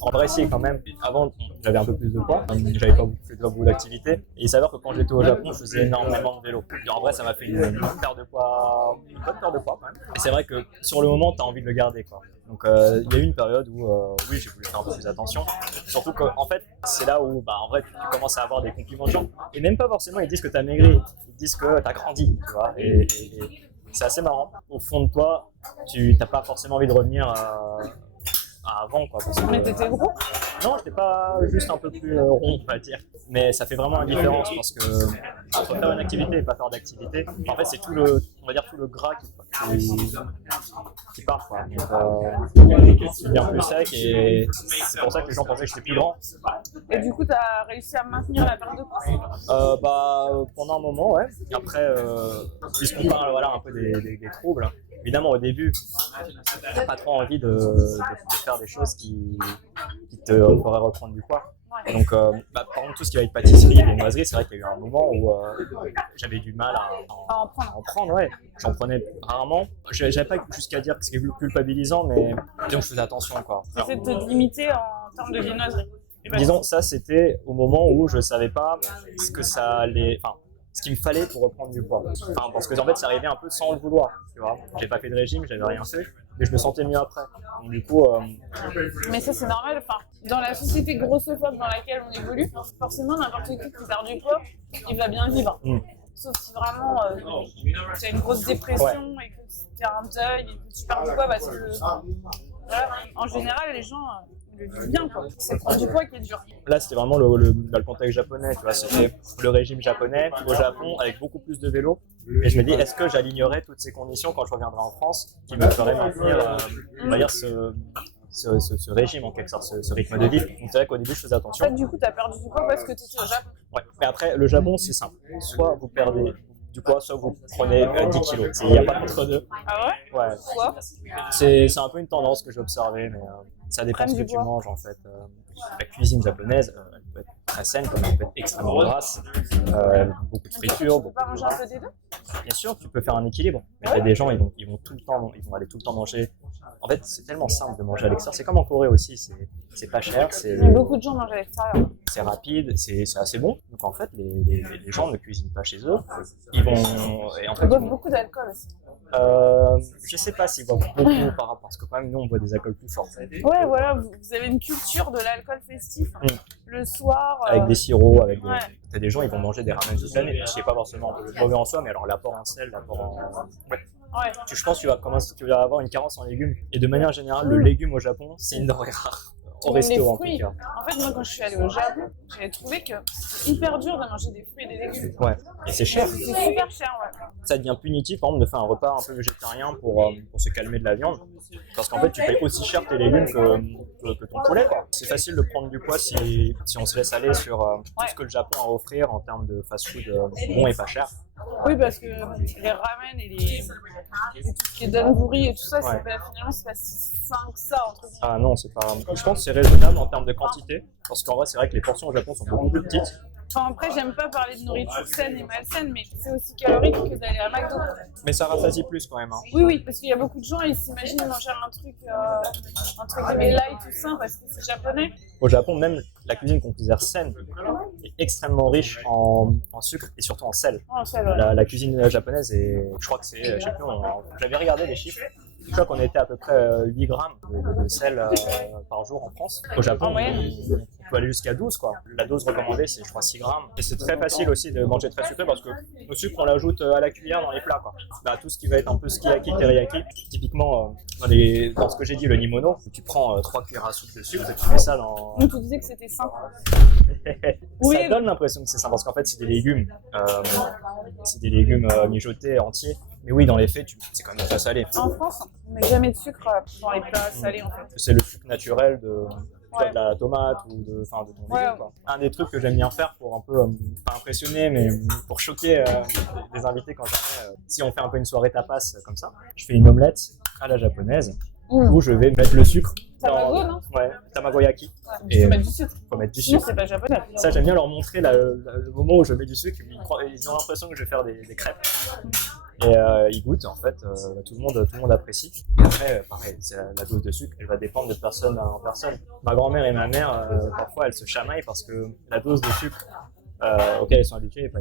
En vrai, si, quand même. Avant, j'avais un peu plus de poids, j'avais pas beaucoup d'activité. Et il s'avère que quand j'étais au Japon, je faisais énormément de vélo. Et en vrai, ça m'a fait une bonne perte de poids quand même. Et c'est vrai que sur le moment, tu as envie de le garder, quoi. Donc, il y a eu une période où, oui, j'ai voulu faire un peu plus attention. Surtout qu'en fait, c'est là où, en vrai, tu commences à avoir des compliments de gens. Et même pas forcément, ils disent que tu as maigri, ils disent que tu as grandi, tu vois. Et c'est assez marrant. Au fond de toi, tu n'as pas forcément envie de revenir avant, quoi. Mais t'étais gros? Non, j'étais pas juste un peu plus rond, on va dire. Mais ça fait vraiment une différence parce que entre faire une activité et pas faire d'activité, en fait, c'est tout le gras qui part, quoi. Donc, c'est bien plus sec et c'est pour ça que les gens pensaient que j'étais plus grand. Et du coup, t'as réussi à maintenir la perte de poids? Pendant un moment, ouais. Après, puisqu'on parle un peu des troubles, hein. Évidemment, au début, t'as pas trop envie de faire des choses qui te feraient reprendre du poids. Donc, par exemple, tout ce qui va être pâtisserie, viennoiserie, c'est vrai qu'il y a eu un moment où j'avais du mal à en prendre. Ouais. J'en prenais rarement. J'avais pas jusqu'à dire que c'était culpabilisant, mais donc je faisais attention, quoi. C'est de te limiter en termes de viennoiserie. Disons, ça, c'était au moment où je savais pas ce que ça allait, enfin, ce qu'il me fallait pour reprendre du poids. Enfin, parce que en fait, ça arrivait un peu sans le vouloir, tu vois. J'ai pas fait de régime, j'avais rien fait, mais je me sentais mieux après. Donc, du coup. Mais ça, c'est normal. Enfin, dans la société grossophobe dans laquelle on évolue, forcément, n'importe qui perd du poids, il va bien vivre. Sauf si vraiment tu as une grosse dépression et que tu as un deuil et que tu perds du poids, parce que voilà. En général, les gens le vivent bien, quoi. C'est prendre du poids qui est dur. Là, c'était vraiment le contexte japonais, tu vois. C'était le régime japonais au Japon avec beaucoup plus de vélo. Et je me dis, est-ce que j'alignerais toutes ces conditions quand je reviendrai en France qui me feraient maintenir, on va dire, ce régime en quelque sorte, ce rythme de vie. Donc c'est vrai qu'au début je faisais attention. En fait, du coup, tu as perdu du poids parce que tu étais au Japon. Ouais, mais après, le Japon c'est simple. Soit vous perdez du poids, soit vous prenez 10 kilos. Il n'y a pas entre deux. Ah ouais? Ouais. Quoi? C'est un peu une tendance que j'ai observée, mais ça dépend de ce que tu manges en fait. La cuisine japonaise, elle peut être très saine, comme elle peut être extrêmement grasse, beaucoup de fritures. Tu peux pas manger un peu des deux? Bien sûr, tu peux faire un équilibre. Mais t'as des gens, ils vont tout le temps, ils vont aller tout le temps manger. En fait, c'est tellement simple de manger à l'extérieur. C'est comme en Corée aussi, c'est pas cher. Beaucoup de gens mangent à l'extérieur. C'est rapide, c'est assez bon. Donc en fait, les gens ne cuisinent pas chez eux. Ils vont. Et en fait, ils boivent beaucoup d'alcool aussi. Je sais pas s'ils boivent beaucoup par rapport, parce que quand même nous on boit des alcools plus forts. Ouais, voilà, vous avez une culture de l'alcool festif le soir. Avec des sirops, avec des. T'as des gens, ils vont manger des ramen toute l'année. Je sais pas forcément mauvais en soi, mais alors l'apport en sel, l'apport en. Ouais. Je pense que tu vas avoir une carence en légumes. Et de manière générale, le légume au Japon, c'est une denrée rare. Au restaurant, en tout cas. En fait, moi, quand je suis allée au Japon, j'avais trouvé que c'est hyper dur de manger des fruits et des légumes. Ouais, et c'est cher. C'est super cher, ouais. Ça devient punitif, par exemple, de faire un repas un peu végétarien pour se calmer de la viande. Parce qu'en fait, tu payes aussi cher tes légumes que ton poulet, quoi. C'est facile de prendre du poids si on se laisse aller sur tout ce que le Japon a à offrir en termes de fast-food bon et pas cher. Oui, parce que les ramen et tout ce qui est donburi et tout ça, finalement, c'est pas si sain que ça, entre guillemets. Ah non, c'est pas. Je pense que c'est raisonnable en termes de quantité, parce qu'en vrai, c'est vrai que les portions au Japon sont beaucoup plus petites. Enfin, après, j'aime pas parler de nourriture saine et malsaine, mais c'est aussi calorique que d'aller à McDo. Mais ça rassasie plus quand même. Hein. Oui, parce qu'il y a beaucoup de gens, ils s'imaginent manger un truc entre guillemets light ou sain parce que c'est japonais. Au Japon, même la cuisine qu'on considère saine est extrêmement riche en sucre et surtout en sel. Oh, sel ouais. La cuisine japonaise, je crois que c'est, je sais plus, j'avais regardé les chiffres. Je crois qu'on était à peu près 8 grammes de sel par jour en France. Au Japon, on peut aller jusqu'à 12, quoi. La dose recommandée, c'est, je crois, 6 grammes. Et c'est très facile aussi de manger très sucré parce que le sucre, on l'ajoute à la cuillère dans les plats, quoi. Bah, tout ce qui va être un peu sukiyaki, teriyaki, typiquement dans ce que j'ai dit, le nimono, tu prends 3 cuillères à soupe de sucre et tu mets ça dans... Donc tu disais que c'était sain. Ça donne l'impression que c'est sain parce qu'en fait, c'est des légumes mijotés entiers. Mais oui, dans les faits, c'est quand même très salé. En France, on met jamais de sucre dans les plats salés, en fait. C'est le sucre naturel de la tomate ou de ton légume, quoi. Un des trucs que j'aime bien faire pour un peu, pas impressionner, mais pour choquer les invités quand j'en ai, si on fait un peu une soirée tapas comme ça, je fais une omelette à la japonaise où je vais mettre le sucre. Tamago, non? Ouais, tamagoyaki. Il faut mettre du sucre. Faut mettre du Sinon, sucre. c'est pas japonais. Ça, j'aime bien leur montrer le moment où je mets du sucre. Ils ont l'impression que je vais faire des crêpes. Et ils goûtent, en fait, tout le monde apprécie. Et après, pareil, la dose de sucre, elle va dépendre de personne en personne. Ma grand-mère et ma mère, parfois, elles se chamaillent parce que la dose de sucre auquel elles sont habituées n'est pas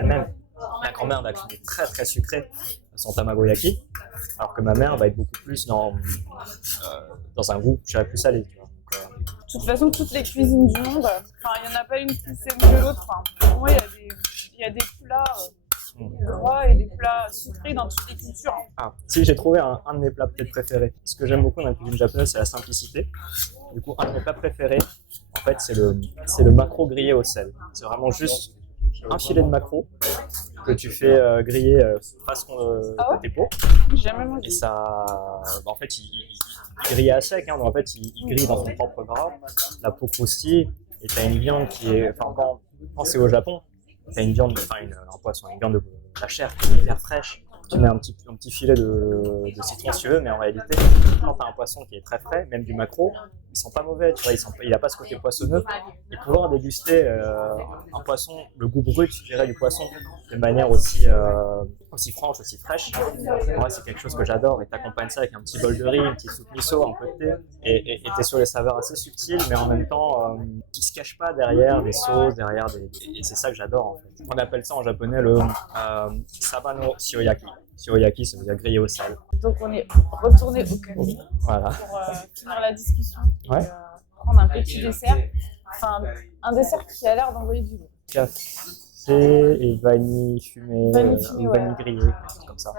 le même. Ma grand-mère va cuisiner très très sucré son tamagoyaki, alors que ma mère va être beaucoup plus dans un goût plus salé. Tu vois. Donc, de toute façon, toutes les cuisines du monde, il n'y en a pas une qui sait mieux que l'autre. Pour moi, il y a des plats gras et des plats sucrés dans toutes les cultures. Si j'ai trouvé un de mes plats peut-être préférés. Ce que j'aime beaucoup dans la cuisine japonaise, c'est la simplicité. Du coup, un de mes plats préférés, en fait, c'est le maquereau grillé au sel. C'est vraiment juste un filet de maquereau que tu fais griller façon tes pots. J'ai jamais mangé. Et ça, en fait, il grille à sec, hein, donc en fait, il grille dans son propre gras. La peau croustille, et tu as une viande qui est, quand c'est au Japon, tu as une viande, un poisson, une viande de la chair qui est hyper fraîche. Tu mets un petit filet de citron si tu veux, mais en réalité, quand tu as un poisson qui est très frais, même du maquereau, ils sont pas mauvais, tu vois, il a pas ce côté poissonneux. Et pouvoir déguster un poisson, le goût brut, je dirais, du poisson, de manière aussi franche, aussi fraîche, moi, c'est quelque chose que j'adore. Et t'accompagnes ça avec un petit bol de riz, une petite soupe miso, un peu de thé, et t'es sur les saveurs assez subtiles, mais en même temps, qui se cachent pas derrière des sauces, et c'est ça que j'adore, en fait. On appelle ça en japonais le Saba no Shioyaki. Shioyaki, ça veut dire grillé au sel. Donc on est retourné au café Voilà. pour finir la discussion Ouais. et prendre un petit dessert. Enfin, un dessert qui a l'air d'envoyer du lourd. Café et vanille fumée, ou vanille grillée, quelque chose comme ça.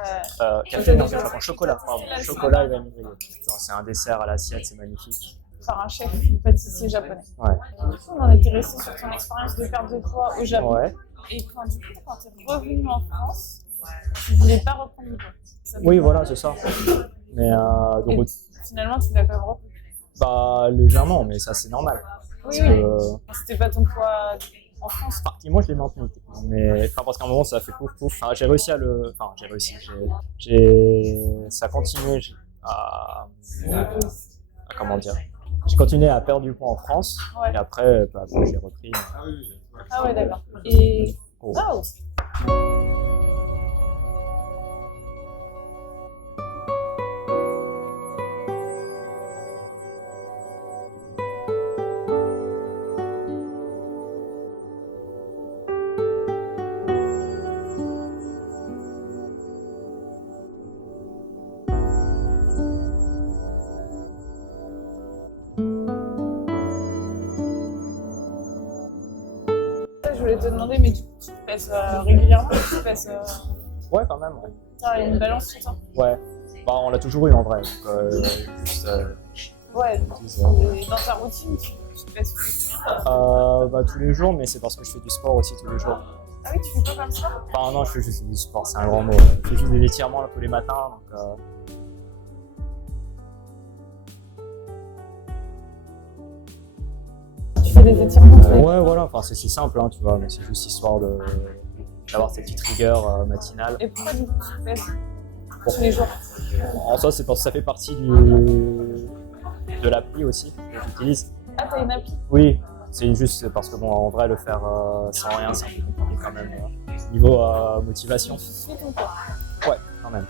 Café, non, c'est chocolat, pardon. Chocolat et vanille grillée. C'est un dessert à l'assiette, c'est magnifique. Par un chef pâtissier japonais. Ouais. Du coup, on en était resté sur ton expérience de perte de poids au Japon. Ouais. Et quand tu es revenu en France, tu ne voulais pas reprendre du poids. Oui, voilà, c'est ça. Mais donc, finalement, tu l'as quand même repris. Bah, légèrement, mais ça, c'est normal. Oui, oui. C'était pas ton poids en France. Moi, je l'ai maintenu. Mais parce qu'à un moment, ça a fait pouf pouf. Enfin, j'ai réussi à le. Enfin, j'ai réussi. Ça a continué à. Comment dire? J'ai continué à perdre du poids en France. Ouais. Et après, j'ai repris. Ah ouais, d'accord. Et. Oh. Oh. Je voulais te demander, mais tu pèses régulièrement, tu pèses. Ouais, quand même. Ouais. T'as une balance tout le temps? Ouais. Bah, on l'a toujours eu en vrai. Donc, juste. Ouais. Et dans ta routine, tu pèses tous les jours, mais c'est parce que je fais du sport aussi tous les jours. Ah oui, tu fais quoi comme ça? Enfin, non, je fais juste du sport, c'est un grand mot. Je fais juste des étirements là, tous les matins. Donc, Tu fais des étirements? Ouais, voilà, enfin, c'est si simple, hein, tu vois, mais c'est juste histoire d'avoir ces petites rigueurs matinales. Et pourquoi du coup tu pèses tous les jours? En soi, c'est parce que ça fait partie de l'appli aussi que j'utilise. Ah, t'as une appli? Oui, c'est juste parce que bon, en vrai, le faire sans rien, c'est un peu compliqué quand même. Niveau motivation. Tu suis ton poids? Ouais, quand même.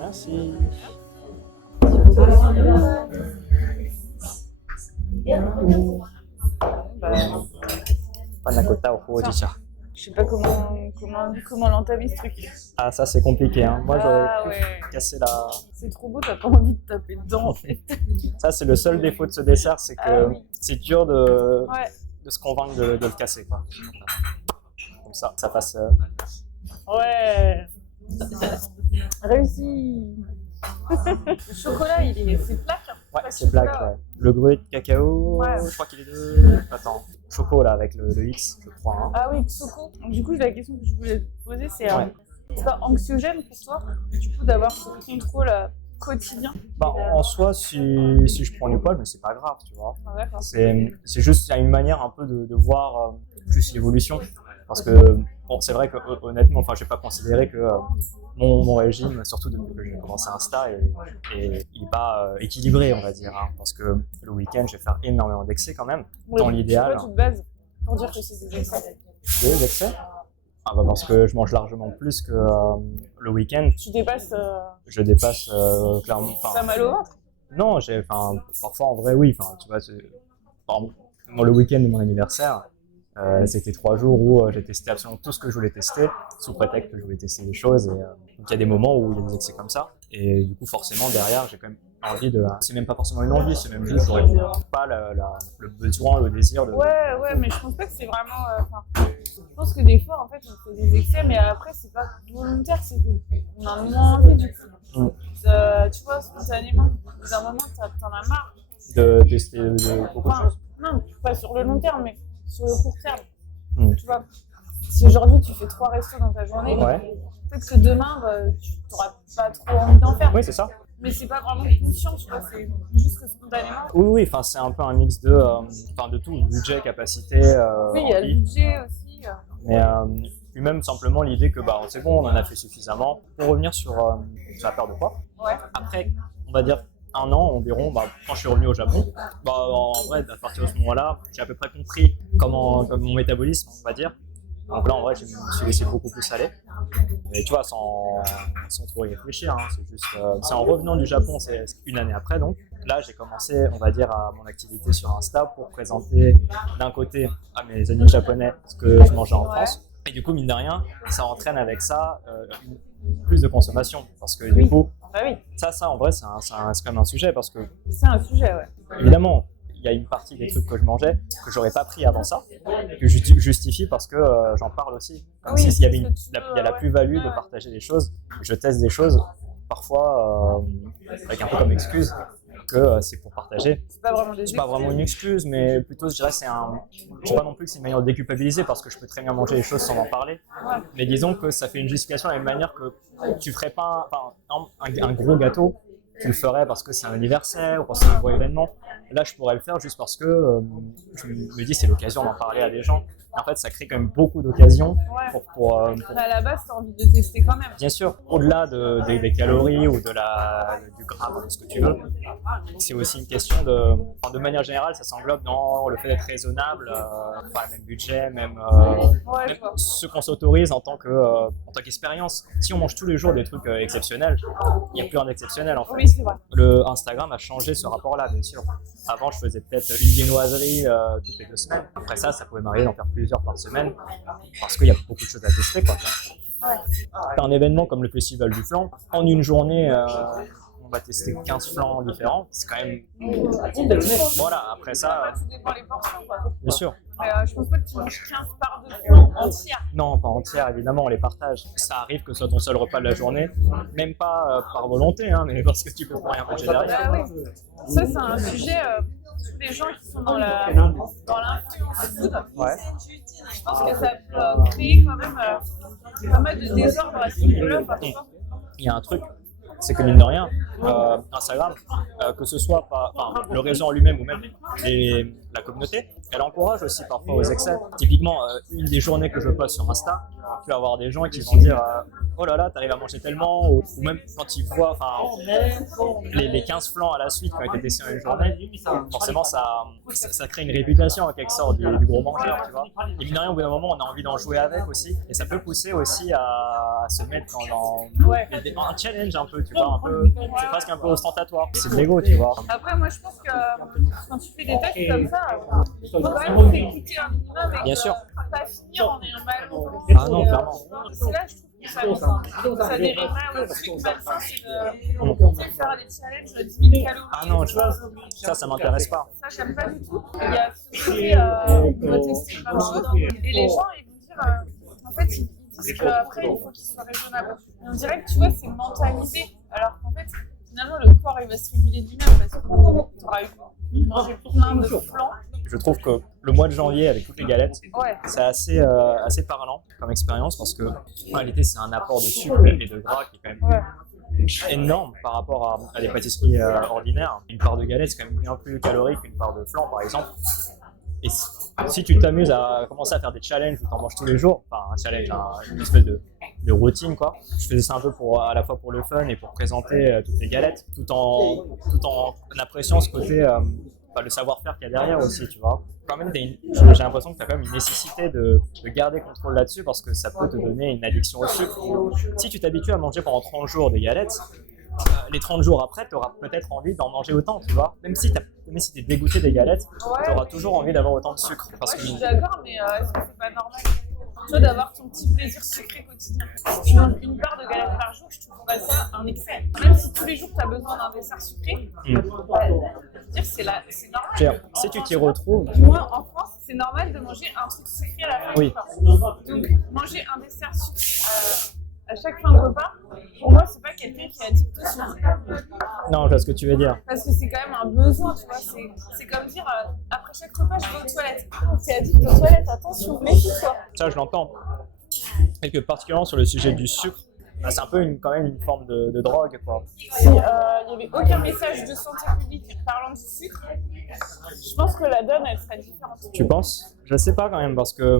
Merci. Panna cotta au Hojicha. Je sais pas comment l'entamer ce truc. Ah, ça c'est compliqué, hein. Moi j'aurais ouais. cassé la. C'est trop beau, t'as pas envie de taper dedans en fait. Ça c'est le seul défaut de ce dessert, c'est que c'est dur de se convaincre de le casser, quoi. Comme ça passe. Ouais. Réussi. Le chocolat, c'est plaque. Ouais, c'est plaque. Ouais. Le gruau de cacao, je crois qu'il est de. Attends, choco là avec le X, je crois. Hein. Ah oui, Xoco. Du coup, la question que je voulais te poser, c'est pas anxiogène pour toi, du coup, d'avoir ce contrôle quotidien? Bah, en soi, si je prends du poids, mais c'est pas grave, tu vois. Ah, d'accord. C'est juste une manière un peu de voir plus l'évolution. Parce que bon, c'est vrai que honnêtement, enfin, je vais pas considérer que mon régime, surtout depuis que j'ai commencé Insta, il est pas équilibré, on va dire. Hein, parce que le week-end, je vais faire énormément d'excès quand même. Oui, dans l'idéal. Tu te bases pour dire que c'est des excès? Des excès? Ah bah parce que je mange largement plus que le week-end. Tu dépasses? Je dépasse clairement. Ça a mal au ventre? Non, parfois en vrai oui. Tu vois, le week-end de mon anniversaire, c'était 3 jours où j'ai testé absolument tout ce que je voulais tester, sous prétexte que je voulais tester des choses. Et, donc il y a des moments où il y a des excès comme ça. Et du coup, forcément, derrière, j'ai quand même envie de. C'est même pas forcément une envie, c'est même juste j'aurais pas le besoin, le désir de. Ouais, mais je pense pas que c'est vraiment. Je pense que des fois, en fait, on fait des excès, mais après, c'est pas volontaire. volontaire, c'est qu'on a moins envie du coup. Tu vois, spontanément, d'un moment, t'en as marre. De tester beaucoup de choses. Non, pas sur le long terme, mais sur le court terme. Tu vois, si aujourd'hui tu fais 3 restos dans ta journée, peut-être que demain, tu n'auras pas trop envie d'en faire. Oui, c'est ça. Mais c'est pas vraiment conscient, tu vois, c'est juste que spontanément. Oui, enfin, c'est un peu un mix de tout, budget, capacité. Oui, il y a le budget aussi. Mais puis même simplement l'idée que c'est bon, on en a fait suffisamment. Pour revenir sur la perte de poids, après, on va dire 1 an environ, quand je suis revenu au Japon, en vrai, à partir de ce moment-là, j'ai à peu près compris comment mon métabolisme, on va dire. Donc là, en vrai, je me suis laissé beaucoup plus aller. Mais tu vois, sans trop y réfléchir, hein, c'est juste. C'est en revenant du Japon, c'est 1 année après, donc. Là, j'ai commencé, on va dire, à mon activité sur Insta pour présenter d'un côté à mes amis japonais ce que je mangeais en France. Et du coup, mine de rien, ça entraîne avec ça plus de consommation. Parce que du coup, ça, en vrai, c'est quand même un sujet. Parce que, c'est un sujet, évidemment, il y a une partie des trucs que je mangeais que j'aurais pas pris avant ça, que je justifie parce que j'en parle aussi. Comme s'il y avait il y a la plus-value de partager des choses. Je teste des choses, parfois, avec un peu comme excuse que c'est pour partager. C'est pas vraiment pas vraiment une excuse, mais plutôt je dirais je sais pas non plus que c'est une manière de déculpabiliser parce que je peux très bien manger les choses sans en parler. Mais disons que ça fait une justification à une manière que tu ferais pas un gros gâteau, tu le ferais parce que c'est un anniversaire ou parce que c'est un gros événement. Là, je pourrais le faire juste parce que je me dis c'est l'occasion d'en parler à des gens. Et en fait, ça crée quand même beaucoup d'occasions pour à la base, tu as envie de tester quand même. Bien sûr, au-delà des calories ou du gras, de ce que tu veux, c'est aussi une question de manière générale, ça s'englobe dans le fait d'être raisonnable, le même budget, même ce qu'on s'autorise en tant qu'expérience. Si on mange tous les jours des trucs exceptionnels, il n'y a plus rien d'exceptionnel en fait. Oui, c'est vrai. Le Instagram a changé ce rapport-là, bien sûr. Avant, je faisais peut-être une viennoiserie toutes les 2 semaines. Après ça pouvait m'arriver d'en faire plusieurs par semaine parce qu'il y a beaucoup de choses à tester, quoi. Un événement comme le Festival du Flan, en une journée, on va tester 15 flans différents. C'est quand même. Voilà, après ça. Tout dépend les portions, quoi. Bien sûr. Je pense pas que tu manges 15 parts de flan entières. Non, pas entières, évidemment, on les partage. Ça arrive que ce soit ton seul repas de la journée, même pas par volonté, hein, mais parce que tu peux pas rien manger derrière. Ça, c'est un sujet. Tous les gens qui sont dans l'influence food, je pense que ça peut créer quand même pas mal de désordre à ce niveau-là. Il y a un truc, c'est que mine de rien, Instagram, que ce soit le réseau en lui-même ou même la communauté, elle encourage aussi parfois aux excès. Typiquement, une des journées que je poste sur Insta, tu vas avoir des gens qui vont dire oh là là, t'arrives à manger tellement, ou même quand ils voient les 15 flans à la suite qui ont été testés en une journée, forcément ça crée une réputation en quelque sorte du gros mangeur, tu vois. Et mine de rien, au bout d'un moment, on a envie d'en jouer avec aussi, et ça peut pousser aussi à se mettre dans un challenge un peu, tu vois, c'est presque un peu ostentatoire. C'est de l'ego, tu vois. Après, moi je pense que quand tu fais des tests comme ça, il faut quand même t'écouter un minimum et bien sûr. Pas finir en ayant mal au ventre. Ah non, clairement. C'est là, je trouve que ça dérive mal. Le truc malsain, c'est de faire des challenges de 10 000 calories. Ah non, ça m'intéresse pas. Ça, j'aime pas du tout. Il y a ce côté, on doit tester plein de choses. Et les gens, ils vont dire, en fait, ils disent qu'après, il faut qu'ils soient raisonnables. Et on dirait que, tu vois, c'est mentalisé. Alors qu'en fait, finalement, le corps, il va se réguler lui-même parce que tu auras mangé plein de flancs. Je trouve que le mois de janvier, avec toutes les galettes, c'est assez parlant comme expérience parce que, en réalité, c'est un apport de sucre et de gras qui est quand même énorme par rapport à des pâtisseries ordinaires. Une part de galette, c'est quand même bien plus calorique qu'une part de flan, par exemple. Et si tu t'amuses à commencer à faire des challenges où tu en manges tous les jours, enfin un challenge, une espèce de routine, quoi. Je faisais ça un peu à la fois pour le fun et pour présenter toutes les galettes, tout en appréciant ce côté, le savoir-faire qu'il y a derrière aussi, tu vois. Quand même, j'ai l'impression que tu as quand même une nécessité de garder contrôle là-dessus parce que ça peut te donner une addiction au sucre. Si tu t'habitues à manger pendant 30 jours des galettes, les 30 jours après, tu auras peut-être envie d'en manger autant, tu vois. Même si tu es dégoûté des galettes, tu auras toujours envie d'avoir autant de sucre. Parce que... je suis d'accord, mais est-ce que c'est pas normal toi d'avoir ton petit plaisir sucré quotidien? Si tu manges une part de galettes par jour, je trouve pas ça un excès. Même si tous les jours tu as besoin d'un dessert sucré, c'est normal. Si tu t'y retrouves. Du moins en France, c'est normal de manger un truc sucré à la fin du repas. Donc manger un dessert sucré à chaque fin de repas, pour moi, c'est pas quelqu'un qui est addict au sucre. Non, je vois ce que tu veux dire. Parce que c'est quand même un besoin, tu vois. C'est comme dire, après chaque repas, je vais aux toilettes. T'es addict aux toilettes, attention, méfie-toi. Ça, je l'entends. Et que particulièrement sur le sujet du sucre, c'est un peu quand même une forme de drogue, quoi. Si il n'y avait aucun message de santé publique parlant du sucre, je pense que la donne, elle serait différente. Tu penses? Je sais pas quand même, parce que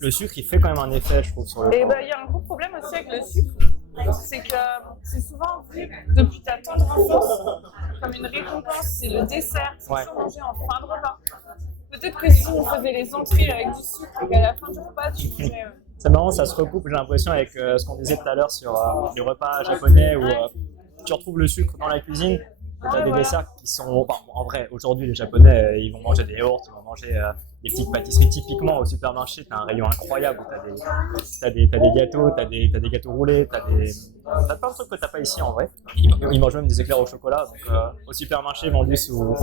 le sucre, il fait quand même un effet, je trouve, sur le corps. Et il y a un gros problème aussi avec le sucre, c'est que c'est souvent vu depuis ta tendre enfance comme une récompense, c'est le dessert, c'est toujours mangé en fin de repas. Peut-être que si on faisait les entrées avec du sucre et qu'à la fin du repas, tu mangeais... C'est marrant, ça se recoupe, j'ai l'impression, avec ce qu'on disait tout à l'heure sur les repas japonais où tu retrouves le sucre dans la cuisine. Tu as des desserts qui sont... Enfin, en vrai, aujourd'hui, les Japonais, ils vont manger des yaourts, ils vont manger des petites pâtisseries. Typiquement, au supermarché, tu as un rayon incroyable où tu as des gâteaux, tu as des gâteaux roulés, tu as plein de trucs que tu n'as pas ici, en vrai. Ils mangent même des éclairs au chocolat, donc au supermarché, vendus sous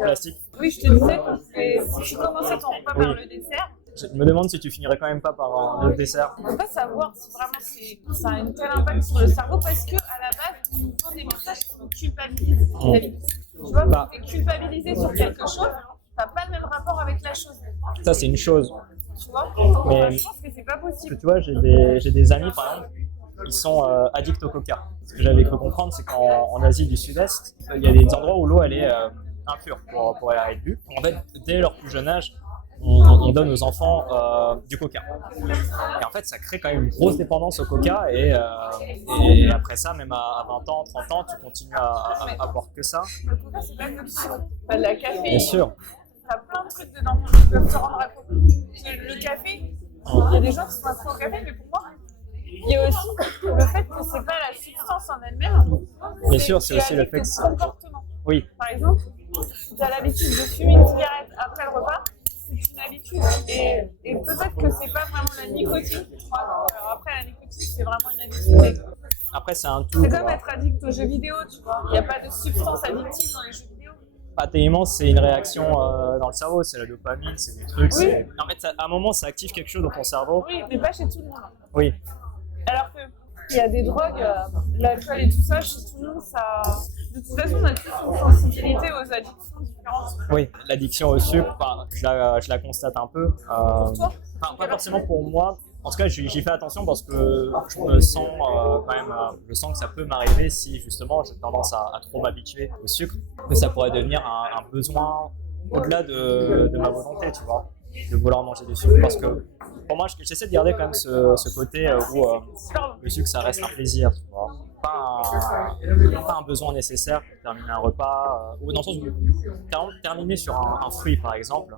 plastique. Oui, je te disais que si tu commençais ton repas par le dessert, je me demande si tu finirais quand même pas par un autre dessert. On ne peut pas savoir si vraiment ça a un tel impact sur le cerveau parce qu'à la base, on nous donne des messages qui nous culpabilisent. Tu vois, quand tu es culpabilisé sur quelque chose, tu n'as pas le même rapport avec la chose. Ça, c'est une chose. Tu vois, mais je pense que c'est pas possible. Tu vois, j'ai des amis, par exemple, ils sont addicts au coca. Ce que j'avais cru comprendre, c'est qu'en Asie du Sud-Est, il y a des endroits où l'eau, elle est impure pour être bu. En fait, dès leur plus jeune âge, on donne aux enfants du coca. Et en fait, ça crée quand même une grosse dépendance au coca. Et après ça, même à 20 ans, 30 ans, tu continues à boire que ça. Le coca, c'est pas que du sucre. T'as de la caféine. Bien sûr. T'as plein de trucs dedans qui peuvent te rendre accro. Le café, il y a des gens qui sont accro au café, mais pour moi, il y a aussi le fait que c'est pas la substance en elle-même. Bien sûr, c'est aussi le fait que c'est... Oui. Par exemple, tu as l'habitude de fumer une cigarette après le repas. C'est une habitude et peut-être que c'est pas vraiment la nicotine. Alors après, la nicotine, c'est vraiment une addiction. Après, c'est un tout. C'est comme être addict aux jeux vidéo, tu vois. Il n'y a pas de substance addictive dans les jeux vidéo. Atténuement, c'est une réaction dans le cerveau, c'est la dopamine, c'est des trucs. Oui. En fait, à un moment, ça active quelque chose dans ton cerveau. Oui, mais pas chez tout le monde. Oui. Alors qu'il y a des drogues, l'alcool et tout ça, chez tout le monde, ça. De toute façon, on a tous une sensibilité aux addictions différentes. Oui, l'addiction au sucre, je la constate un peu. Pour toi? Pas forcément pour moi. En tout cas, j'y fais attention parce que je me sens quand même, je sens que ça peut m'arriver si justement j'ai tendance à trop m'habituer au sucre, que ça pourrait devenir un besoin au-delà de ma volonté, tu vois, de vouloir manger du sucre. Parce que pour moi, j'essaie de garder quand même ce côté où le sucre, ça reste un plaisir, tu vois. Pas un besoin nécessaire pour terminer un repas, ou dans le sens où terminer sur un fruit par exemple,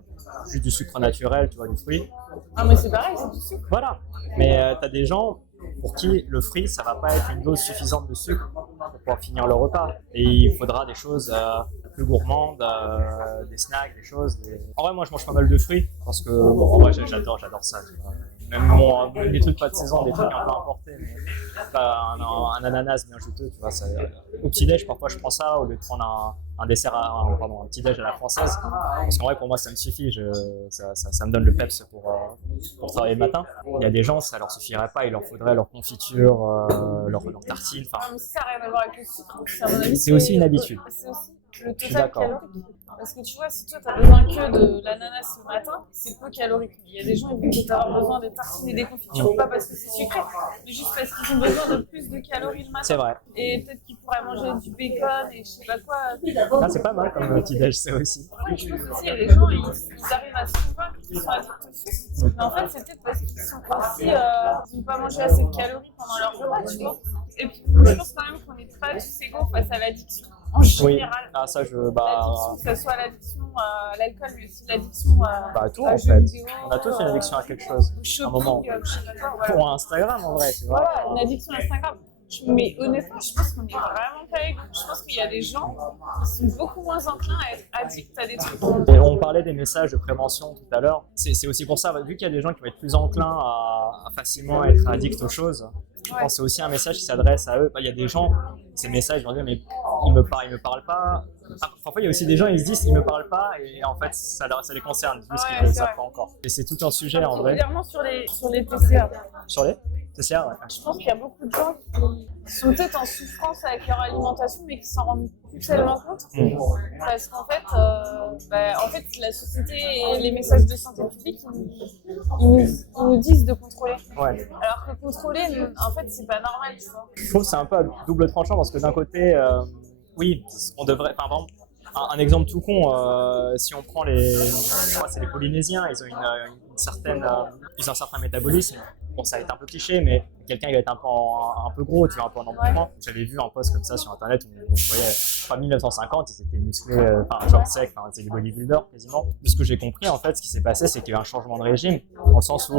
juste du sucre naturel, tu vois, du fruit. Ah mais c'est pareil, c'est du sucre. Voilà, mais t'as des gens pour qui le fruit, ça va pas être une dose suffisante de sucre pour pouvoir finir le repas. Et il faudra des choses plus gourmandes, des snacks, des choses. En vrai, moi je mange pas mal de fruits parce que en vrai, j'adore ça, tu vois. Même des trucs pas de saison, des trucs un peu importés, mais un ananas bien juteux, tu vois. Au petit-déj, parfois je prends ça au lieu de prendre un dessert, un petit-déj à la française. Parce qu'en vrai, pour moi, ça me suffit, ça me donne le peps pour travailler le matin. Il y a des gens, ça leur suffirait pas, il leur faudrait leur confiture, leur tartine. Ça n'a rien à voir avec le sucre. C'est aussi une habitude. C'est aussi le total calorique. Parce que tu vois, si toi, tu as besoin que de l'ananas le matin, c'est peu calorique. Il y a des gens qui vont peut-être avoir besoin des tartines et des confitures, pas parce que c'est sucré, mais juste parce qu'ils ont besoin de plus de calories le matin. C'est vrai. Et peut-être qu'ils pourraient manger du bacon et je sais pas quoi. Ah, c'est pas mal comme petit-déj, ça aussi. Oui, je pense aussi, il y a des gens, ils arrivent à se convaincre qu'ils sont addicts au sucre. Mais en fait, c'est peut-être parce qu'ils sont aussi, ils n'ont pas mangé assez de calories pendant leur repas, tu vois. Et puis, je pense quand même qu'on est pas tous égaux face à l'addiction. En général, oui. Ah, ça, l'addiction, que ce soit l'addiction à l'alcool, mais aussi l'addiction tout, à en fait. vidéo, on a tous une addiction à quelque chose, shopping, à un moment. Ou à Instagram, en vrai, tu vois. Voilà, une addiction à Instagram. Mais honnêtement, je pense qu'on est vraiment pas égaux. Je pense qu'il y a des gens qui sont beaucoup moins enclins à être addicts à des trucs. Et on parlait des messages de prévention tout à l'heure. C'est aussi pour ça, vu qu'il y a des gens qui vont être plus enclins à facilement être addicts aux choses, je pense que c'est aussi un message qui s'adresse à eux. Il y a des gens, ces messages, ils vont dire, mais ils me parlent pas. Parfois, il y a aussi des gens, ils se disent, ils me parlent pas, et en fait, ça les concerne, plus qu'ils ne le savent pas encore. Et c'est tout un sujet, en vrai. Particulièrement sur les TCA. Sur les C'est ça, ouais. Je pense qu'il y a beaucoup de gens qui sont peut-être en souffrance avec leur alimentation, mais qui s'en rendent plus tellement compte. Parce qu'en fait, la société et les messages de santé publique, ils nous disent de contrôler. Ouais. Alors que contrôler, en fait, c'est pas normal, tu vois. Je trouve que c'est un peu à double tranchant parce que d'un côté, oui, on devrait. Par exemple, un exemple tout con, si on prend je crois que c'est les Polynésiens, ils ont ils ont un certain métabolisme. Bon, ça va être un peu cliché, mais quelqu'un qui va être un peu gros, tu vois, un peu en emploi. Ouais. J'avais vu un post comme ça sur internet où on voyait, en 1950, ils étaient musclés, genre secs, c'est des bodybuilders quasiment. De ce que j'ai compris, en fait, ce qui s'est passé, c'est qu'il y a eu un changement de régime, dans le sens où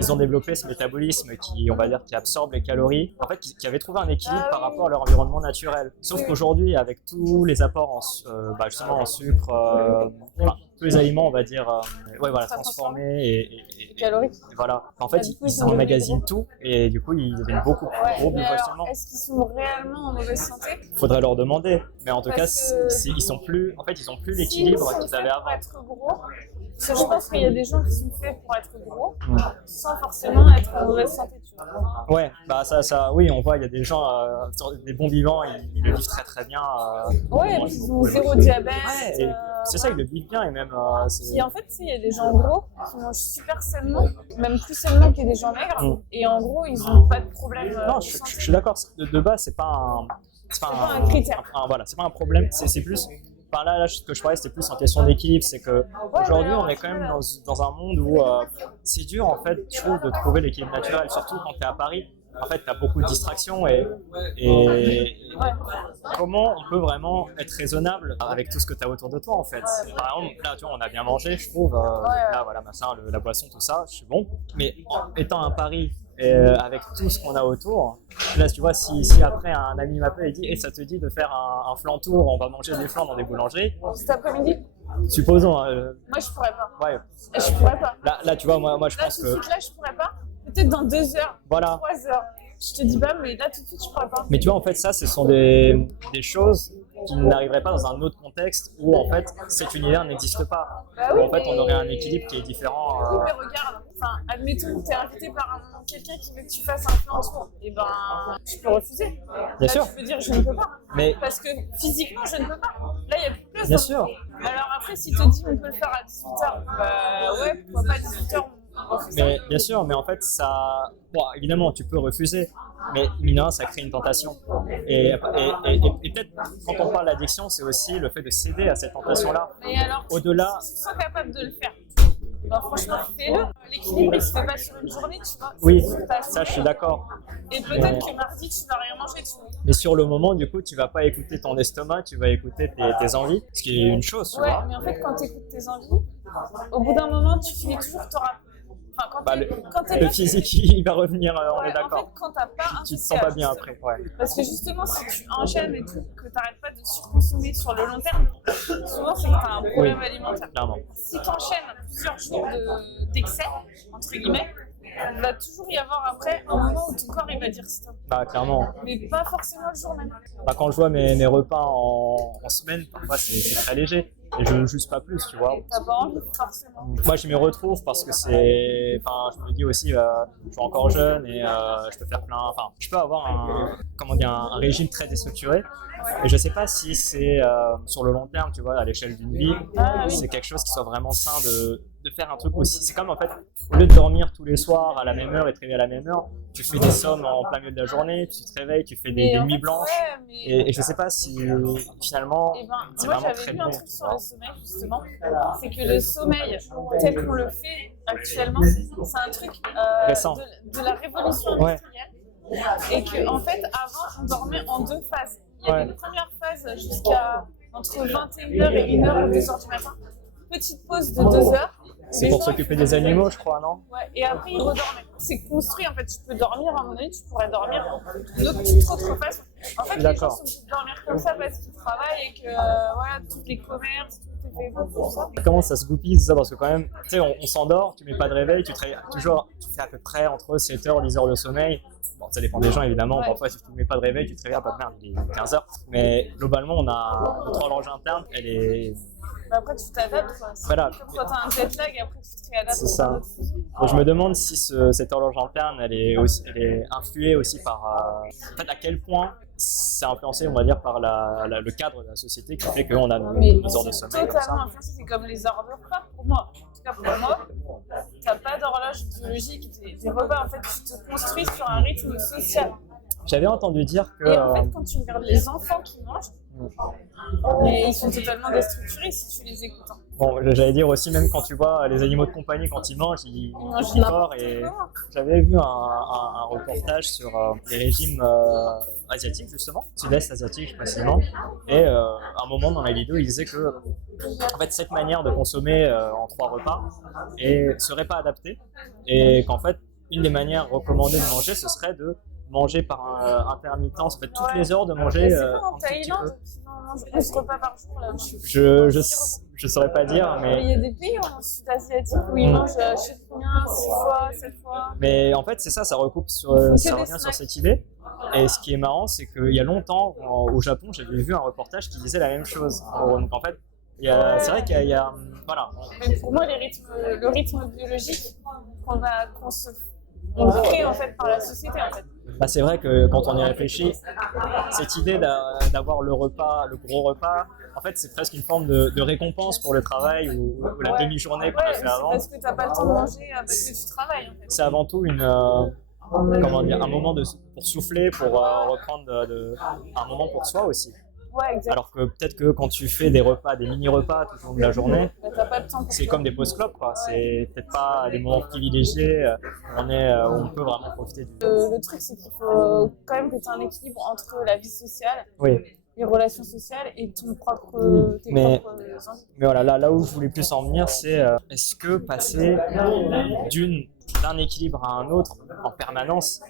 ils ont développé ce métabolisme qui, on va dire, qui absorbe les calories, en fait, qui avait trouvé un équilibre par rapport à leur environnement naturel. Sauf qu'aujourd'hui, avec tous les apports justement en sucre, tous les aliments, on va dire, transformés et caloriques. Voilà. En fait, ils emmagasinent tout et du coup, ils deviennent beaucoup plus gros plus facilement. Est-ce qu'ils sont réellement en mauvaise santé? Faudrait leur demander. Mais en tout cas, ils ont plus l'équilibre qu'ils avaient avant. Être gros, parce que je pense qu'il y a des gens qui sont faits pour être gros, sans forcément être en mauvaise santé, tu vois. Ouais, oui, on voit, il y a des gens, des bons vivants, ils le vivent très très bien. Ils ont zéro diabète. Ouais, c'est ça, ils le vivent bien et même. Et en fait, il y a des gens gros qui mangent super sainement, même plus sainement que des gens maigres, et en gros, ils n'ont pas de problème. Non, je suis d'accord. De base, c'est pas un critère. Voilà, c'est pas un problème. C'est plus. Par là, ce que je parlais, c'était plus en question d'équilibre. C'est que aujourd'hui, on est quand même dans un monde où c'est dur, en fait, je trouve, de trouver l'équilibre naturel, surtout quand tu es à Paris. En fait, tu as beaucoup de distractions et comment on peut vraiment être raisonnable avec tout ce que tu as autour de toi, en fait. Par exemple, là, tu vois, on a bien mangé, je trouve. Là, voilà, la boisson, tout ça, je suis bon. Mais étant à Paris, avec tout ce qu'on a autour, là, tu vois, si après un ami m'appelle et dit « ça te dit de faire un flan tour, on va manger des flans dans des boulangeries ». Cet après-midi? Supposons. Moi, je pourrais pas. Ouais. Je pourrais pas. Là, tu vois, moi je pense que... Là, je pourrais pas. Peut-être dans 2 heures, voilà. 3 heures. Je te dis pas, mais là, tout de suite, je pourrais pas. Mais tu vois, en fait, ça, ce sont des choses qui n'arriveraient pas dans un autre contexte où, en fait, cet univers n'existe pas. Où, en fait, on aurait un équilibre qui est différent. Oui, mais regarde, admettons que tu es invité par quelqu'un qui veut que tu fasses un plan tour. Et ben, je peux refuser. Bien sûr. Je peux dire, je ne peux pas. Mais... Parce que physiquement, je ne peux pas. Là, il n'y a plus de place. Bien sûr. Alors après, si tu te dis, on peut le faire à 18h, ouais, pourquoi pas à 18h? Mais bien sûr, mais en fait, ça. Bon, évidemment, tu peux refuser, mais mine, ça crée une tentation. Et peut-être, quand on parle d'addiction, c'est aussi le fait de céder à cette tentation-là. Et alors, au-delà. Si tu te sens capable de le faire, franchement, fais-le. L'équilibre, il se fait pas sur une journée, tu vois. Oui, ça, je suis d'accord. Et peut-être que mardi, tu vas rien manger, tu vois. Mais sur le moment, du coup, tu vas pas écouter ton estomac, tu vas écouter tes envies, ce qui est une chose, tu vois. Ouais, mais en fait, quand tu écoutes tes envies, au bout d'un moment, tu finis toujours te rappeler. Le physique, il va revenir, on est d'accord. En fait, quand t'as pas tu te sens pas bien après. Ouais. Parce que justement, si tu enchaînes et tout, que t'arrêtes pas de surconsommer sur le long terme, souvent c'est que t'as un problème alimentaire. Clairement. Si t'enchaînes plusieurs jours d'excès, entre guillemets, il va toujours y avoir après un moment où ton corps il va dire stop. Bah clairement. Mais pas forcément le jour même. Quand je vois mes repas en semaine, parfois c'est très léger. Et je ne juge pas plus, tu vois. Et t'as pas envie, forcément. Moi, je m'y retrouve parce que c'est... Enfin, je me dis aussi, je suis encore jeune et je peux faire plein... Enfin, je peux avoir un régime très déstructuré. Et je sais pas si c'est sur le long terme, tu vois, à l'échelle d'une vie, c'est quelque chose qui soit vraiment sain de faire un truc aussi. C'est comme, en fait, au lieu de dormir tous les soirs à la même heure et te réveiller à la même heure, tu fais des sommes en plein milieu de la journée, puis tu te réveilles, tu fais des nuits blanches. Et je sais pas si, finalement, c'est vraiment très bon. J'avais vu un truc sur le sommeil, justement. C'est que le sommeil, tel qu'on le fait actuellement, c'est un truc de la révolution industrielle. Et qu'en fait, avant, on dormait en 2 phases. Il y avait une première phase jusqu'à entre 21h et 1h ou 2h du matin. Petite pause de 2 heures. C'est pour s'occuper des animaux, je crois, non? Ouais, et après, ils redormaient. C'est construit, en fait. Tu peux dormir, à un moment donné, tu pourrais dormir toute autre façon. En fait, les gens sont obligés de dormir comme ça parce qu'ils travaillent et que, voilà, tous les commerces, tout est fait pour ça. Comment ça se goupille, ça? Parce que quand même, tu sais, on s'endort, tu mets pas de réveil, tu fais à peu près entre 7h et 10h de sommeil. Bon, ça dépend des gens, évidemment. Parfois, si tu ne mets pas de réveil, tu te réveilles à peu près, il est 15h. Mais globalement, notre horloge interne, elle est Bah après, tu t'adaptes. Voilà. Comme quand tu as un jet lag, après, tu te réadaptes. C'est ça. Et je me demande si cette horloge interne, elle est influée aussi par en fait, à quel point c'est influencé, on va dire, par le cadre de la société qui fait qu'on a nos heures de sommeil. Totalement influencé, c'est comme les heures de repas pour moi. En tout cas, pour moi, t'as pas d'horloge biologique. Tes repas, en fait, tu te construis sur un rythme social. J'avais entendu dire que. Et en fait, quand tu regardes les enfants qui mangent, mais ils sont totalement déstructurés si tu les écoutes. Bon, j'allais dire aussi, même quand tu vois les animaux de compagnie, quand ils mangent, ils picorent. Et j'avais vu un reportage sur les régimes asiatiques, justement, sud-est asiatique précisément. Et à un moment dans la vidéo, il disait que en fait, cette manière de consommer en 3 repas serait pas adaptée. Et qu'en fait, une des manières recommandées de manger, ce serait de manger par intermittence, en fait, toutes les heures de manger en Thaïlande, on mange 11 repas par jour. Là, je saurais pas dire, mais... Il y a des pays en sud-asiatique où ils mangent, je sais combien, 6 fois, 7 fois. Mais en fait, c'est ça recoupe ça revient sur cette idée. Et ce qui est marrant, c'est qu'il y a longtemps, au Japon, j'avais vu un reportage qui disait la même chose. Donc en fait, c'est vrai qu'il y a voilà. Mais pour moi, le rythme biologique on crée en fait par la société en fait. Bah, c'est vrai que quand on y réfléchit, cette idée d'avoir le gros repas, en fait c'est presque une forme de récompense pour le travail ou la demi-journée qu'on a fait avant. Parce que t'as pas le temps de manger parce que tu travailles en fait. C'est avant tout un moment pour souffler, pour reprendre un moment pour soi aussi. Ouais, exactement. Alors que peut-être que quand tu fais des mini-repas tout au long de la journée, t'as pas le temps c'est comme des pauses clopes, quoi. C'est peut-être pas des moments privilégiés où on peut vraiment profiter du... Le truc, c'est qu'il faut quand même que tu aies un équilibre entre la vie sociale, les relations sociales et tes propres envies. Mais voilà, là où je voulais plus en venir, c'est est-ce que passer d'un équilibre à un autre en permanence,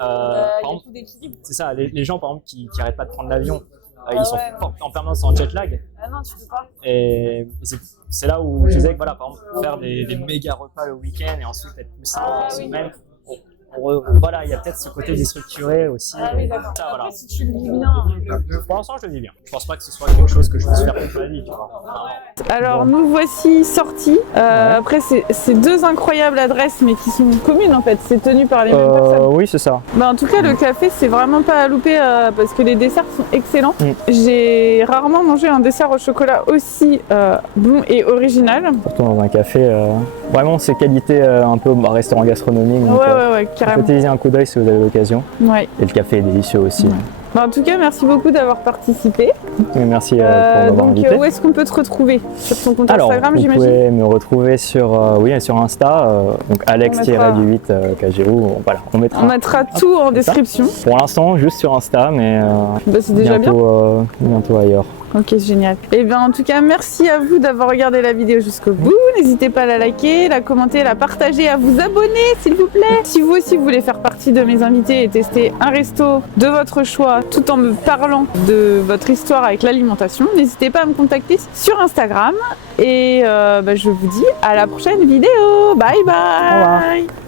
il y a plus d'équilibre. C'est ça, les gens par exemple qui n'arrêtent pas de prendre l'avion, ils sont en permanence en jet lag. Ah non, tu peux pas. Et c'est là où je disais que voilà, par exemple, faire des méga repas le week-end et ensuite être plus simple en semaine. Voilà, il y a peut-être ce côté déstructuré aussi. Ah oui, d'accord. Ça, voilà. Après, si tu le vis bien. Pour l'instant, je le vis bien. Je pense pas que ce soit quelque chose que je puisse faire toute ma vie, tu vois. Alors, nous voici sortis. Après, c'est 2 incroyables adresses, mais qui sont communes en fait. C'est tenu par les mêmes personnes. Oui, c'est ça. Bah, en tout cas, le café, c'est vraiment pas à louper parce que les desserts sont excellents. J'ai rarement mangé un dessert au chocolat aussi bon et original. Surtout dans un café, vraiment, c'est qualité un peu restaurant gastronomique. Donc, ouais, carrément. Faites-y un coup d'œil si vous avez l'occasion. Ouais. Et le café est délicieux aussi. Bah, en tout cas, merci beaucoup d'avoir participé. Merci pour m'avoir invité. Où est-ce qu'on peut te retrouver? Sur ton compte Instagram, j'imagine? Vous pouvez me retrouver sur Insta, donc Alex-du8 Kajirou. Voilà, on mettra tout en description. Pour l'instant, juste sur Insta, mais c'est déjà bientôt ailleurs. Ok, génial. Et bien en tout cas, merci à vous d'avoir regardé la vidéo jusqu'au bout. N'hésitez pas à la liker, la commenter, la partager, à vous abonner s'il vous plaît. Si vous aussi voulez faire partie de mes invités et tester un resto de votre choix tout en me parlant de votre histoire avec l'alimentation, n'hésitez pas à me contacter sur Instagram. Et je vous dis à la prochaine vidéo. Bye bye. Au revoir.